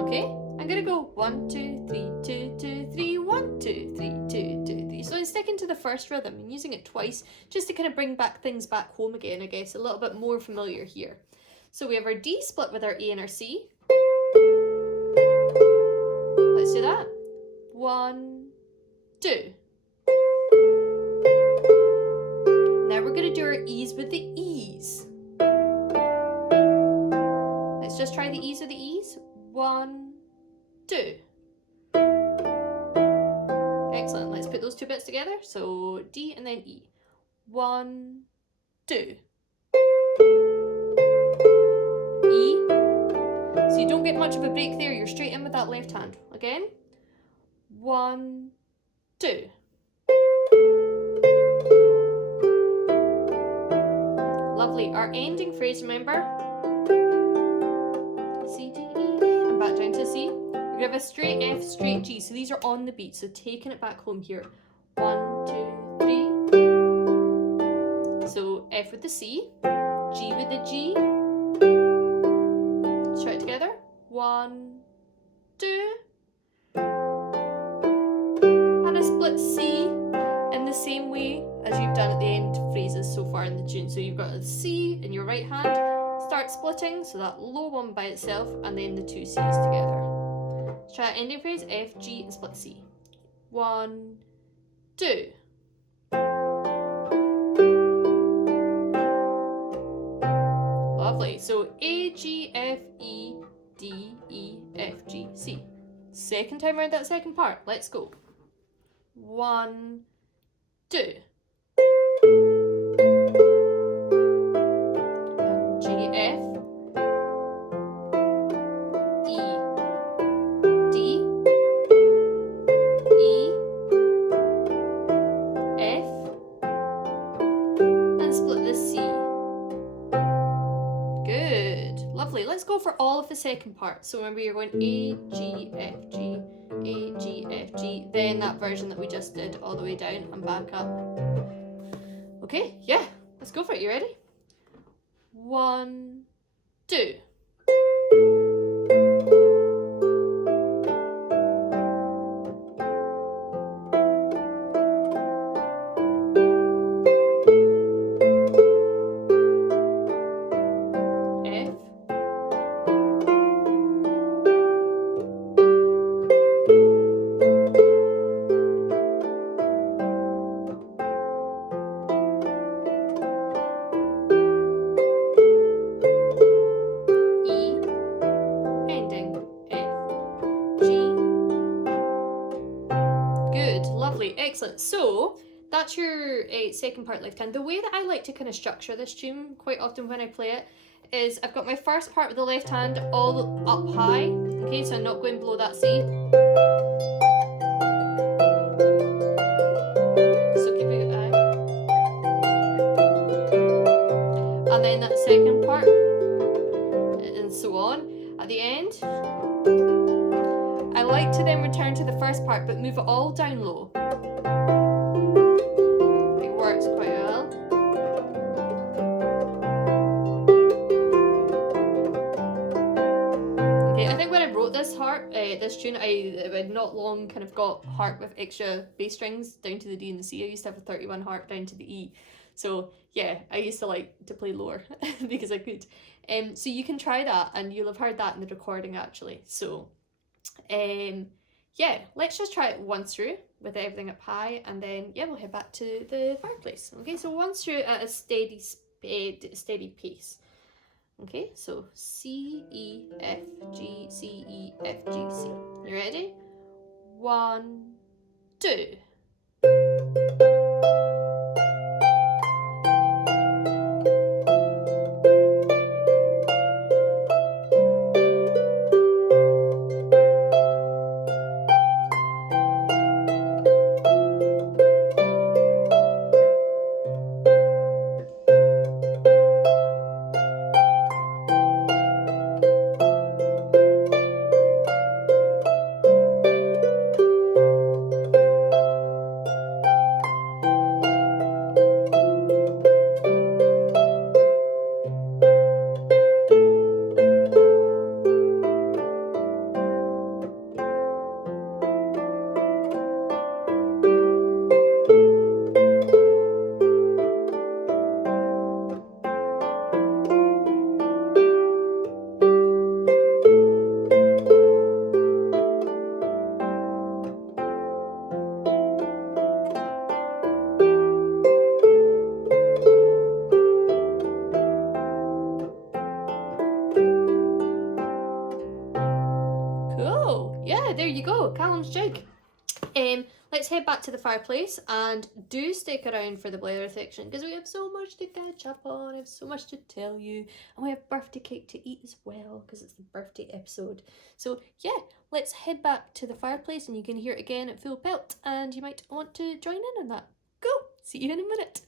Okay, I'm going to go 1, 2, 3, 2, 2, 3, 1, 2, 3, 2, 2, 3. So I'm sticking to the first rhythm and using it twice just to kind of bring back things back home again, I guess, a little bit more familiar here. So we have our D split with our A and our C. Let's do that. 1, 2. Now we're going to do our E's with the E's. Let's just try the E's with the E's. 1, 2. Excellent. Let's put those two bits together. So D and then E. 1, 2. E. So you don't get much of a break there. You're straight in with that left hand. Again. 1, 2. Lovely. Our ending phrase, remember? C, D, E, and back down to C. We're going to have a straight F, straight G. So these are on the beat. So taking it back home here. 1, 2, 3. So F with the C, G with the G. Let's try it together. 1, 2. And a split C in the same way as you've done at the end phrases so far in the tune. So you've got a C in your right hand, start splitting, so that low one by itself, and then the two C's together. Let's try that ending phrase, F, G, and split C. 1, 2. Lovely. So A, G, F, E, D, E, F, G, C. Second time around that second part. Let's go. 1, 2. And G, F, E, D, E, F, and split the C. Good. Lovely. Let's go for all of the second part. So remember you're going A, G, F, G, A, G, F, G, then that version that we just did all the way down and back up. Okay, yeah, let's go for it. You ready? 1, 2. F, E, ending, F, G. Good, lovely, excellent. So that's your second part left hand. The way that I like to kind of structure this tune quite often when I play it is I've got my first part with the left hand all up high. Okay, so I'm not going below that C. So keep it high. And then that second part, and so on. At the end, I like to then return to the first part but move it all down low. It works quite well. Okay, I think when I wrote this this tune, I had not long kind of got harp with extra bass strings down to the D and the C. I used to have a 31 harp down to the E. So yeah, I used to like to play lower because I could. So you can try that, and you'll have heard that in the recording actually. So yeah, let's just try it once through with everything up high, and then yeah, we'll head back to the fireplace. Okay, so once through at a steady pace. Okay, so C, E, F, G, C, E, F, G, C. You ready? 1, 2. Cool. Yeah, there you go. Callum's jig. Let's head back to the fireplace, and do stick around for the blather section because we have so much to catch up on. I have so much to tell you, and we have birthday cake to eat as well because it's the birthday episode. So yeah, let's head back to the fireplace, and you can hear it again at full pelt, and you might want to join in on that. Go. See you in a minute.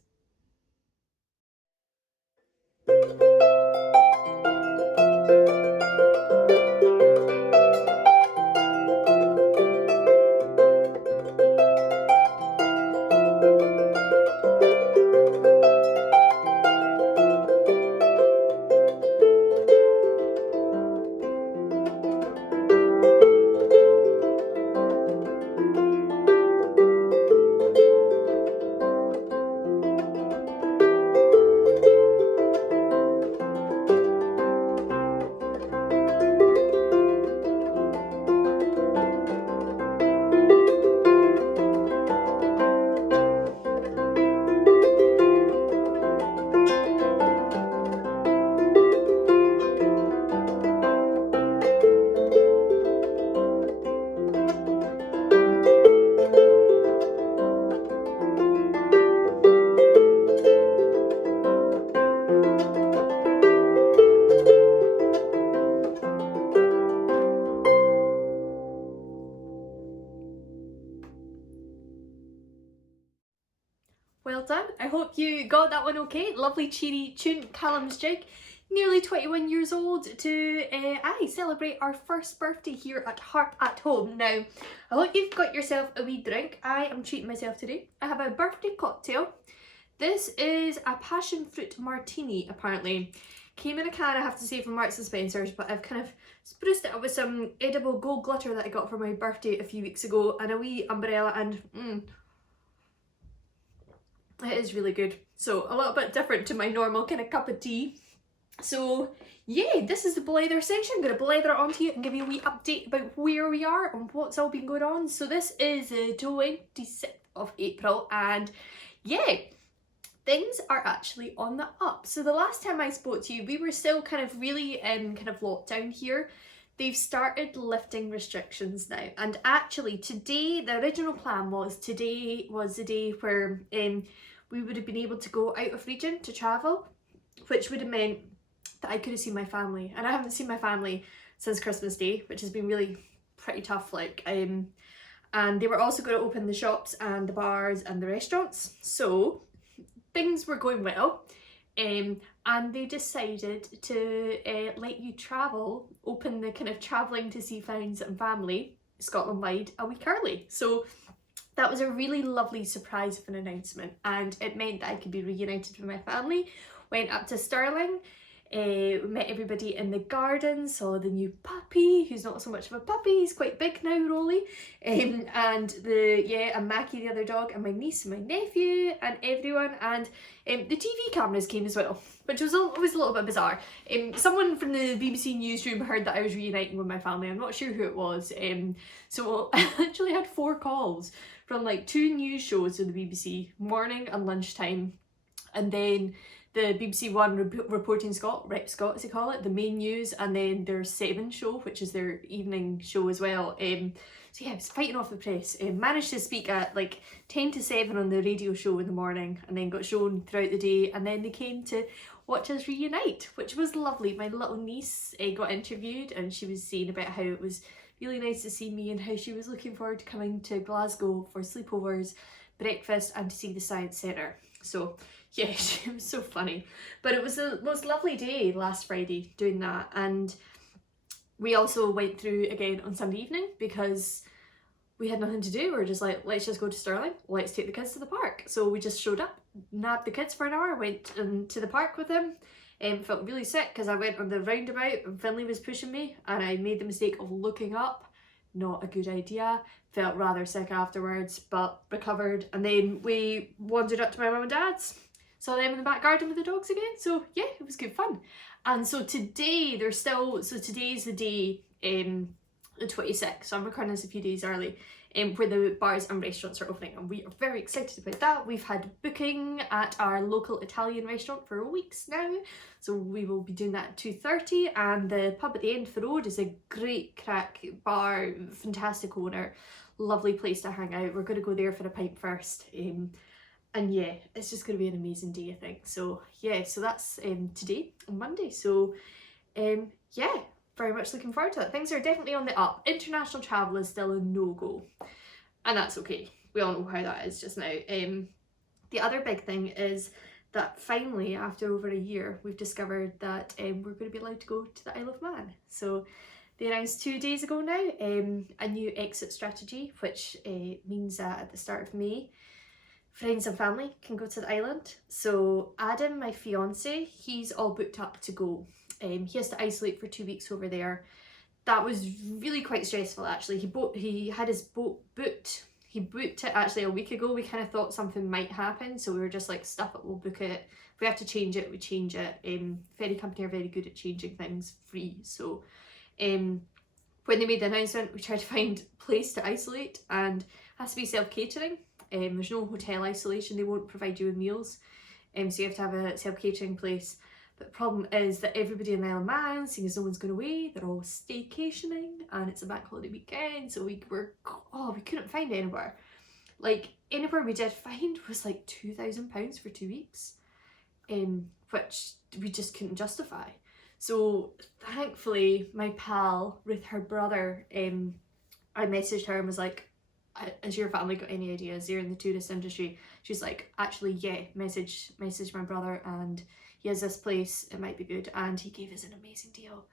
Well done. I hope you got that one okay. Lovely cheery tune, Callum's jig. Nearly 21 years old to celebrate our first birthday here at Harp at Home. Now, I hope you've got yourself a wee drink. I am treating myself today. I have a birthday cocktail. This is a passion fruit martini, apparently. Came in a can, I have to say, from Marks and Spencer's, but I've kind of spruced it up with some edible gold glitter that I got for my birthday a few weeks ago, and a wee umbrella, and it is really good. So a little bit different to my normal kind of cup of tea. So yeah, this is the blather section. I'm going to blather it onto you and give you a wee update about where we are and what's all been going on. So this is the 26th of April, and yeah, things are actually on the up. So the last time I spoke to you, we were still kind of really kind of locked down here. They've started lifting restrictions now, and actually today, the original plan was today was the day where we would have been able to go out of region to travel, which would have meant that I could have seen my family, and I haven't seen my family since Christmas Day, which has been really pretty tough, like, and they were also going to open the shops and the bars and the restaurants, so things were going well, and they decided to let you travel, open the kind of travelling to see friends and family Scotland-wide a week early. So that was a really lovely surprise of an announcement, and it meant that I could be reunited with my family. Went up to Stirling, We met everybody in the garden, saw the new puppy, who's not so much of a puppy, he's quite big now, Rolly, and Mackie, the other dog, and my niece and my nephew and everyone, and the TV cameras came as well, which was always a little bit bizarre. Someone from the BBC newsroom heard that I was reuniting with my family. I'm not sure who it was. So I actually had 4 calls from like 2 news shows in the BBC, morning and lunchtime, and then the BBC One Reporting Scot, Rep Scot as they call it, the main news, and then their 7 show, which is their evening show as well. So yeah, I was fighting off the press. Managed to speak at like 10 to 7 on the radio show in the morning, and then got shown throughout the day, and then they came to watch us reunite, which was lovely. My little niece got interviewed, and she was saying about how it was really nice to see me and how she was looking forward to coming to Glasgow for sleepovers, breakfast, and to see the Science Centre. So yeah, it was so funny. But it was the most lovely day last Friday doing that. And we also went through again on Sunday evening because we had nothing to do. We were just like, let's just go to Stirling, let's take the kids to the park. So we just showed up, nabbed the kids for an hour, went to the park with them. Felt really sick because I went on the roundabout and Finley was pushing me, and I made the mistake of looking up. Not a good idea. Felt rather sick afterwards, but recovered. And then we wandered up to my mum and dad's. Saw them in the back garden with the dogs again. So yeah, it was good fun. And so today, today's the day, the 26th. So I'm recording this a few days early, where the bars and restaurants are opening. And we are very excited about that. We've had booking at our local Italian restaurant for weeks now. So we will be doing that at 2:30. And the pub at the end of the road is a great crack bar, fantastic owner, lovely place to hang out. We're going to go there for a pint first. And yeah, it's just going to be an amazing day, I think. So yeah, so that's today on Monday. So yeah, very much looking forward to that. Things are definitely on the up. International travel is still a no-go, and that's okay. We all know how that is just now. The other big thing is that finally, after over a year, we've discovered that we're going to be allowed to go to the Isle of Man. So they announced 2 days ago now a new exit strategy, which means that at the start of May, friends and family can go to the island. So Adam, my fiance, he's all booked up to go. He has to isolate for 2 weeks over there. That was really quite stressful actually. He had his boat booked. He booked it actually a week ago. We kind of thought something might happen, so we were just like, stuff it, we'll book it. If we have to change it, we change it. Ferry company are very good at changing things free. So when they made the announcement, we tried to find a place to isolate, and it has to be self-catering. There's no hotel isolation, they won't provide you with meals, so you have to have a self-catering place. But the problem is that everybody in the Isle of Man, seeing as no one's going away, they're all staycationing, and it's a bank holiday weekend, so we couldn't find anywhere. Like, anywhere we did find was like £2,000 for 2 weeks, which we just couldn't justify. So thankfully, my pal with her brother, I messaged her and was like, has your family got any ideas? They're in the tourist industry. She's like, actually, yeah, message my brother, and he has this place, it might be good, and he gave us an amazing deal.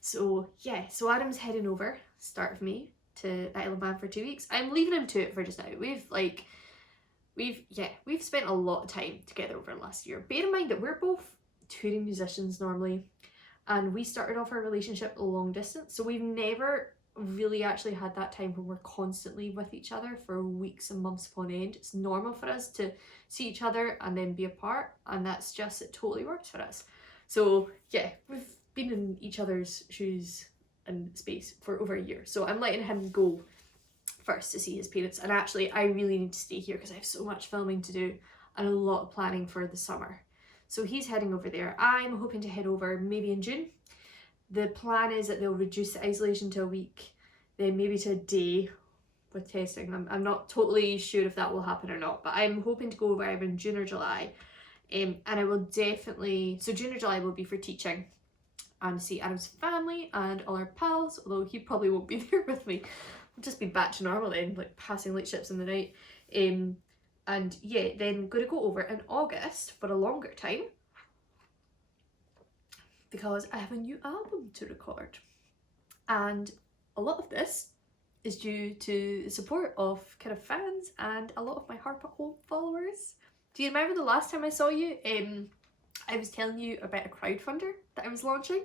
So yeah, so Adam's heading over start of May to Isle of Man for 2 weeks. I'm leaving him to it for just now. We've spent a lot of time together over the last year. Bear in mind that we're both touring musicians normally, and we started off our relationship long distance, so we've never really actually had that time when we're constantly with each other for weeks and months upon end. It's normal for us to see each other and then be apart, and that's just, it totally works for us. So yeah, we've been in each other's shoes and space for over a year, so I'm letting him go first to see his parents. And actually I really need to stay here because I have so much filming to do and a lot of planning for the summer. So he's heading over there. I'm hoping to head over maybe in June. The plan is that they'll reduce the isolation to a week, then maybe to a day with testing. I'm not totally sure if that will happen or not, but I'm hoping to go over either in June or July. And I will definitely, so June or July will be for teaching and see Adam's family and all our pals, although he probably won't be there with me. I'll just be back to normal then, like passing late ships in the night. And yeah, then going to go over in August for a longer time, because I have a new album to record, and a lot of this is due to the support of kind of fans and a lot of my Harp Colum followers. Do you remember the last time I saw you? I was telling you about a crowdfunder that I was launching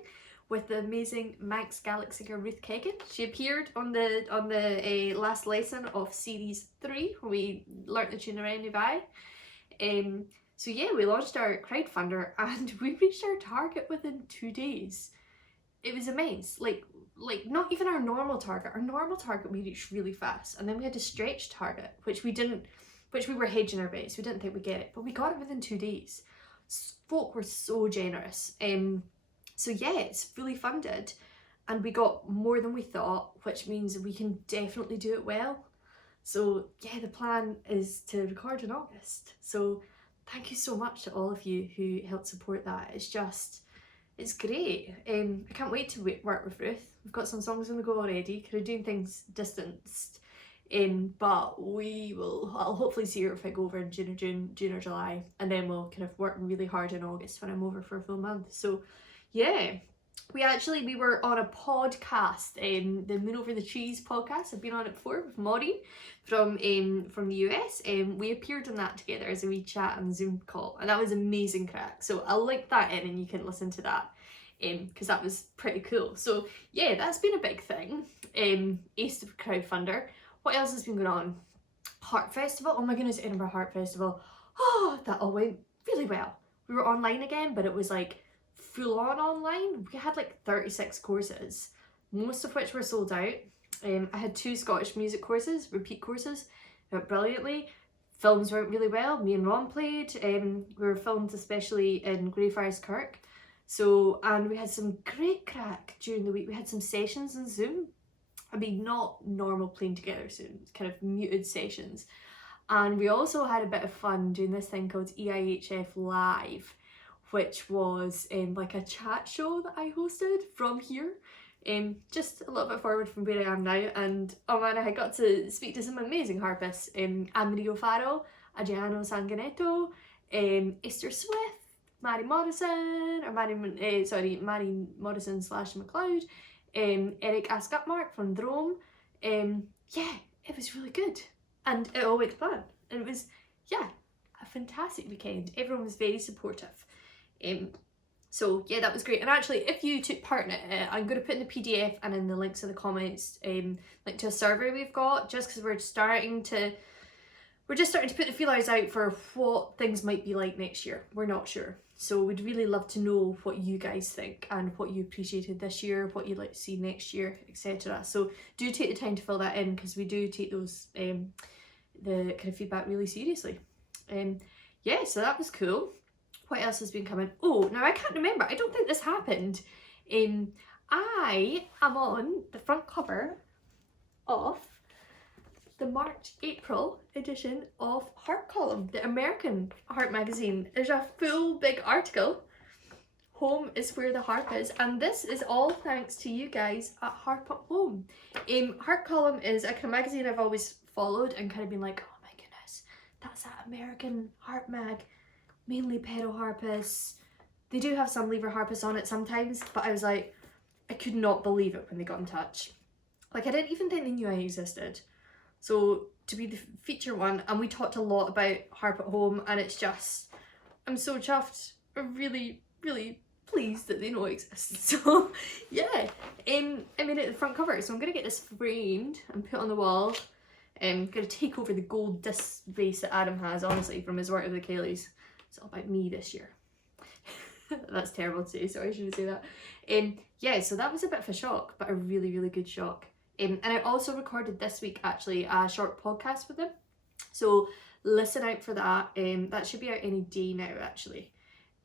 with the amazing Manx Gaelic singer Ruth Kegan. She appeared on the last lesson of series 3 where we learnt the tune Around Vai. So yeah, we launched our crowdfunder and we reached our target within 2 days. It was immense. Like not even our normal target. Our normal target we reached really fast, and then we had a stretch target, which we were hedging our bets. We didn't think we'd get it, but we got it within 2 days. Folk were so generous. So yeah, it's fully funded, and we got more than we thought, which means we can definitely do it well. So yeah, the plan is to record in August. So thank you so much to all of you who helped support that. It's great. I can't wait to work with Ruth. We've got some songs on the go already, kind of doing things distanced. But I'll hopefully see her if I go over in June or July, and then we'll kind of work really hard in August when I'm over for a full month. So yeah, we were on a podcast, the Moon Over the Trees podcast. I've been on it before with Maureen from the US, and we appeared on that together as a wee chat and Zoom call, and that was amazing crack. So I'll link that in and you can listen to that, because that was pretty cool. So yeah, that's been a big thing. Ace of crowdfunder. What else has been going on? Harp Festival. Oh my goodness, Edinburgh Harp Festival. Oh, that all went really well. We were online again, but it was like full on online. We had like 36 courses, most of which were sold out. I had 2 Scottish music courses, repeat courses, went brilliantly. Films went really well. Me and Ron played. We were filmed especially in Greyfriars Kirk. So, and we had some great crack during the week. We had some sessions on Zoom. I mean, not normal playing together, so kind of muted sessions. And we also had a bit of fun doing this thing called EIHF Live, which was like a chat show that I hosted from here, just a little bit forward from where I am now. And oh man, I got to speak to some amazing harpists, Anne-Marie O'Farrell, Adriano Sanganetto, Esther Swift, Mary Morrison / McLeod, Eric Ascapmark from Drome. Yeah, it was really good, and it all went to plan, and it was, yeah, a fantastic weekend. Everyone was very supportive. So yeah, that was great. And actually, if you took part in it, I'm going to put in the PDF and in the links in the comments, link to a survey we've got, just because we're just starting to put the feelers out for what things might be like next year. We're not sure. So we'd really love to know what you guys think and what you appreciated this year, what you'd like to see next year, etc. So do take the time to fill that in, because we do take those the kind of feedback really seriously. Yeah, so that was cool. What else has been coming? Oh, now I can't remember. I don't think this happened. I am on the front cover of the March-April edition of Harp Colum, the American harp magazine. There's a full big article. Home is where the harp is, and this is all thanks to you guys at Harp at Home. Harp Colum is a kind of magazine I've always followed and kind of been like, oh my goodness, that's that American harp mag. Mainly pedal harpists. They do have some lever harpists on it sometimes, but I was like, I could not believe it when they got in touch. Like, I didn't even think they knew I existed. So to be the feature one, and we talked a lot about Harp at Home, and it's just, I'm so chuffed. I'm really, really pleased that they know I exist. So yeah, I made it the front cover, so I'm gonna get this framed and put on the wall. I'm gonna take over the gold disc base that Adam has, honestly, from his work with the Kellys. It's all about me this year. That's terrible to say, sorry, I shouldn't say that. Yeah, so that was a bit of a shock, but a really, really good shock. And I also recorded this week, actually, a short podcast with them. So listen out for that. That should be out any day now, actually.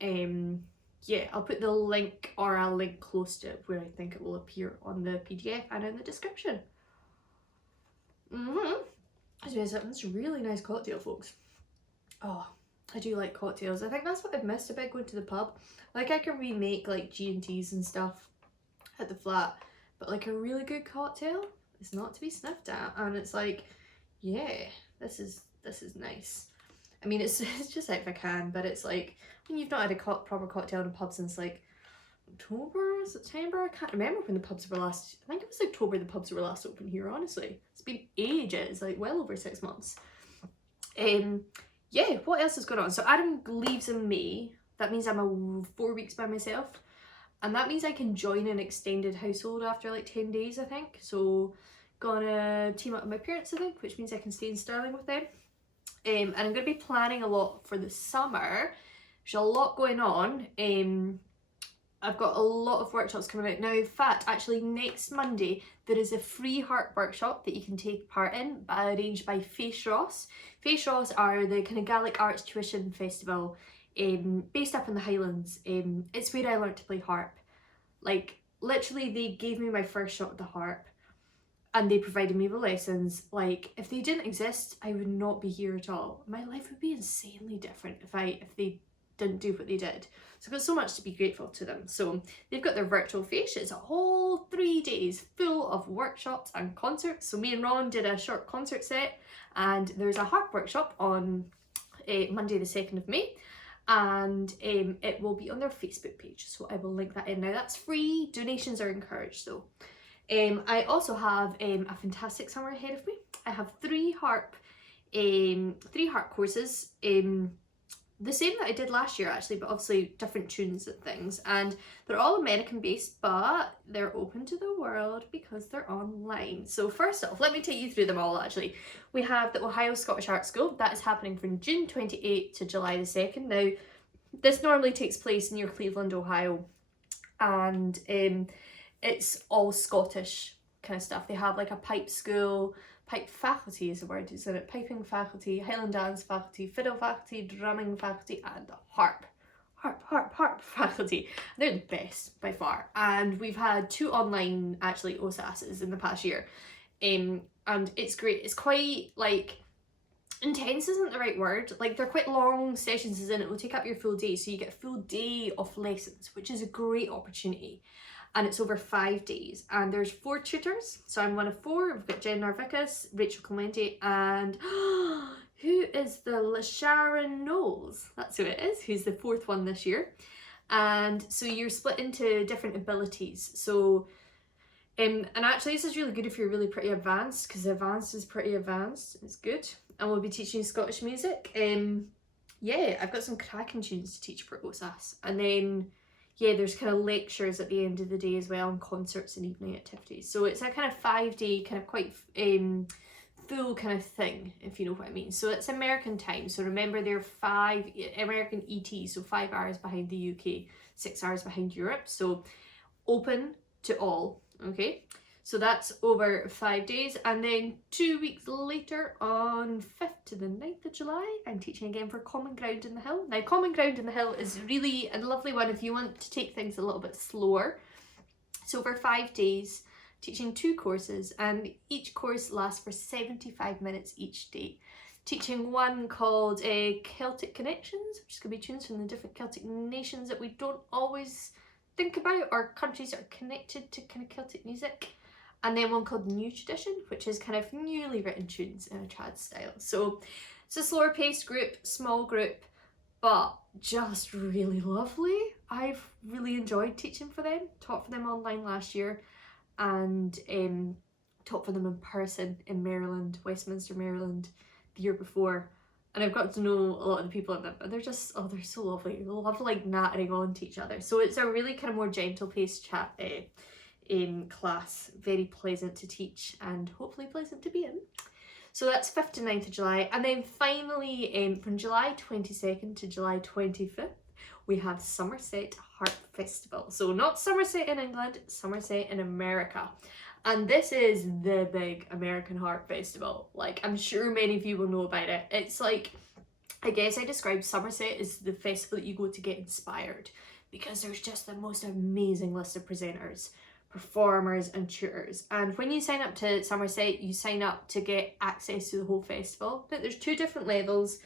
Yeah, I'll put the link, or I'll link close to where I think it will appear on the PDF and in the description. It's a really nice cocktail, folks. Oh, I do like cocktails. I think that's what I've missed about going to the pub. Like, I can remake like G&Ts and stuff at the flat, but like a really good cocktail is not to be sniffed at. And it's like, yeah, this is nice. I mean, it's just out if I can, but it's like, when you've not had a proper cocktail in a pub since like October, September, I can't remember when the pubs were last, I think it was October the pubs were last open here, honestly. It's been ages, like well over 6 months. Yeah, what else is going on? So Adam leaves in May. That means I'm 4 weeks by myself. and that means I can join an extended household after like 10 days, I think. So gonna team up with my parents, I think, which means I can stay in Stirling with them. And I'm going to be planning a lot for the summer. There's a lot going on. I've got a lot of workshops coming out now. In fact, actually next Monday there is a free harp workshop that you can take part in, arranged by Face Ross. Face Ross are the kind of Gaelic Arts Tuition Festival, based up in the Highlands. It's where I learned to play harp. Like literally they gave me my first shot at the harp, and they provided me with lessons. Like if they didn't exist, I would not be here at all. My life would be insanely different if they didn't do what they did. So I've got so much to be grateful to them. So they've got their virtual face. It's a whole 3 days full of workshops and concerts. So me and Ron did a short concert set, and there's a harp workshop on Monday the 2nd of May. And it will be on their Facebook page. So I will link that in. Now that's free. Donations are encouraged though. I also have a fantastic summer ahead of me. I have three harp courses, the same that I did last year actually, but obviously different tunes and things, and they're all American based, but they're open to the world because they're online. So first off, let me take you through them all actually. We have the Ohio Scottish Art School. That is happening from June 28th to July the 2nd. Now, this normally takes place near Cleveland, Ohio, and it's all Scottish kind of stuff. They have like a pipe school, pipe faculty is the word, isn't it? Piping faculty, Highland dance faculty, fiddle faculty, drumming faculty, and the harp faculty. They're the best by far. And we've had 2 online actually OSASs in the past year. And it's great. It's quite like intense isn't the right word. Like they're quite long sessions, as in it will take up your full day. So you get a full day of lessons, which is a great opportunity. And it's over 5 days, and there's 4 tutors. So I'm one of 4. We've got Jen Narvicus, Rachel Clemente, and who is the LaSharon Knowles? That's who it is, who's the 4th one this year. And so you're split into different abilities. So, and actually this is really good if you're really pretty advanced, because advanced is pretty advanced. It's good. And we'll be teaching Scottish music. Yeah, I've got some cracking tunes to teach for OSAS. And then yeah, there's kind of lectures at the end of the day as well, and concerts and evening activities. So it's a kind of 5-day kind of quite full kind of thing, if you know what I mean. So it's American time. So remember they're 5 American ET, so 5 hours behind the UK, 6 hours behind Europe. So open to all, okay? So that's over 5 days, and then 2 weeks later on 5th to the 9th of July, I'm teaching again for Common Ground in the Hill. Now Common Ground in the Hill is really a lovely one if you want to take things a little bit slower. So over 5 days, teaching 2 courses, and each course lasts for 75 minutes each day. Teaching one called Celtic Connections, which is going to be tunes from the different Celtic nations that we don't always think about, or countries that are connected to kind of Celtic music. And then one called New Tradition, which is kind of newly written tunes in a trad style. So it's a slower paced group, small group, but just really lovely. I've really enjoyed teaching for them. Taught for them online last year, and taught for them in person in Maryland, Westminster, Maryland, the year before. And I've got to know a lot of the people in them, and they're just, oh, they're so lovely. They love like nattering on to each other. So it's a really kind of more gentle paced chat class, very pleasant to teach and hopefully pleasant to be in. So that's 5th to 9th of July, and then finally from July 22nd to July 25th we have Somerset Harp Festival. So not Somerset in England, Somerset in America, and this is the big American Harp Festival. Like I'm sure many of you will know about it. It's like, I guess I describe Somerset as the festival that you go to get inspired, because there's just the most amazing list of presenters, performers and tutors. And when you sign up to Somerset, you sign up to get access to the whole festival. But there's 2 different levels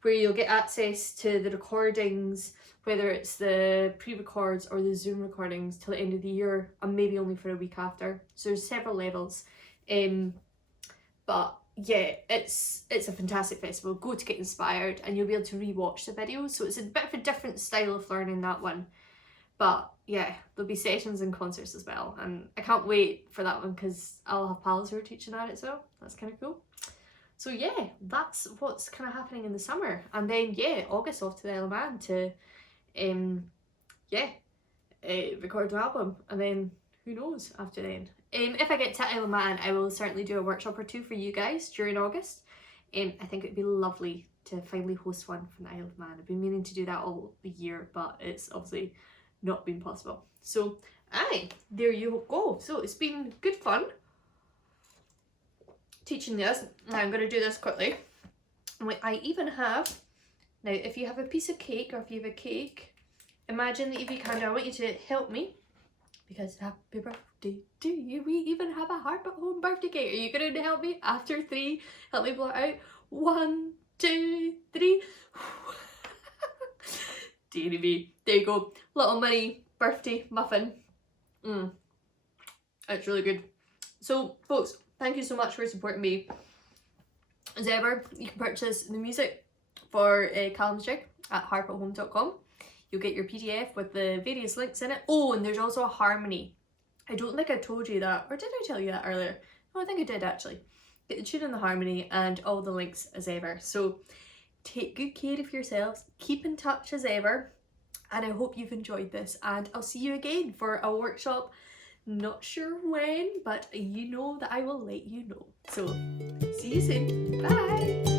where you'll get access to the recordings, whether it's the pre-records or the Zoom recordings, till the end of the year, and maybe only for a week after. So there's several levels. But yeah, it's a fantastic festival. Go to get inspired, and you'll be able to re-watch the videos. So it's a bit of a different style of learning, that one. But yeah, there'll be sessions and concerts as well, and I can't wait for that one because I'll have pals who are teaching at it, so that's kind of cool. So yeah, that's what's kind of happening in the summer. And then yeah, August off to the Isle of Man to record an album, and then who knows after then. If I get to Isle of Man, I will certainly do a workshop or two for you guys during August. I think it'd be lovely to finally host one from the Isle of Man. I've been meaning to do that all the year, but it's obviously not been possible. So aye, there you go. So it's been good fun teaching this. Now I'm going to do this quickly. I even have, now if you have a piece of cake, or if you have a cake, imagine that if you can, I want you to help me, because happy birthday to you. We even have a Harp at Home birthday cake. Are you going to help me? After 3, help me blow it out. 1, 2, 3. Deary me. There you go. Little mini birthday muffin. It's really good. So folks, thank you so much for supporting me. As ever, you can purchase the music for Callum's jig at harpathome.com. You'll get your PDF with the various links in it. Oh, and there's also a harmony. I don't think I told you that, or did I tell you that earlier? No, I think I did actually. Get the tune and the harmony and all the links as ever. So take good care of yourselves, keep in touch as ever, and I hope you've enjoyed this, and I'll see you again for a workshop. Not sure when, but you know that I will let you know. So see you soon. Bye.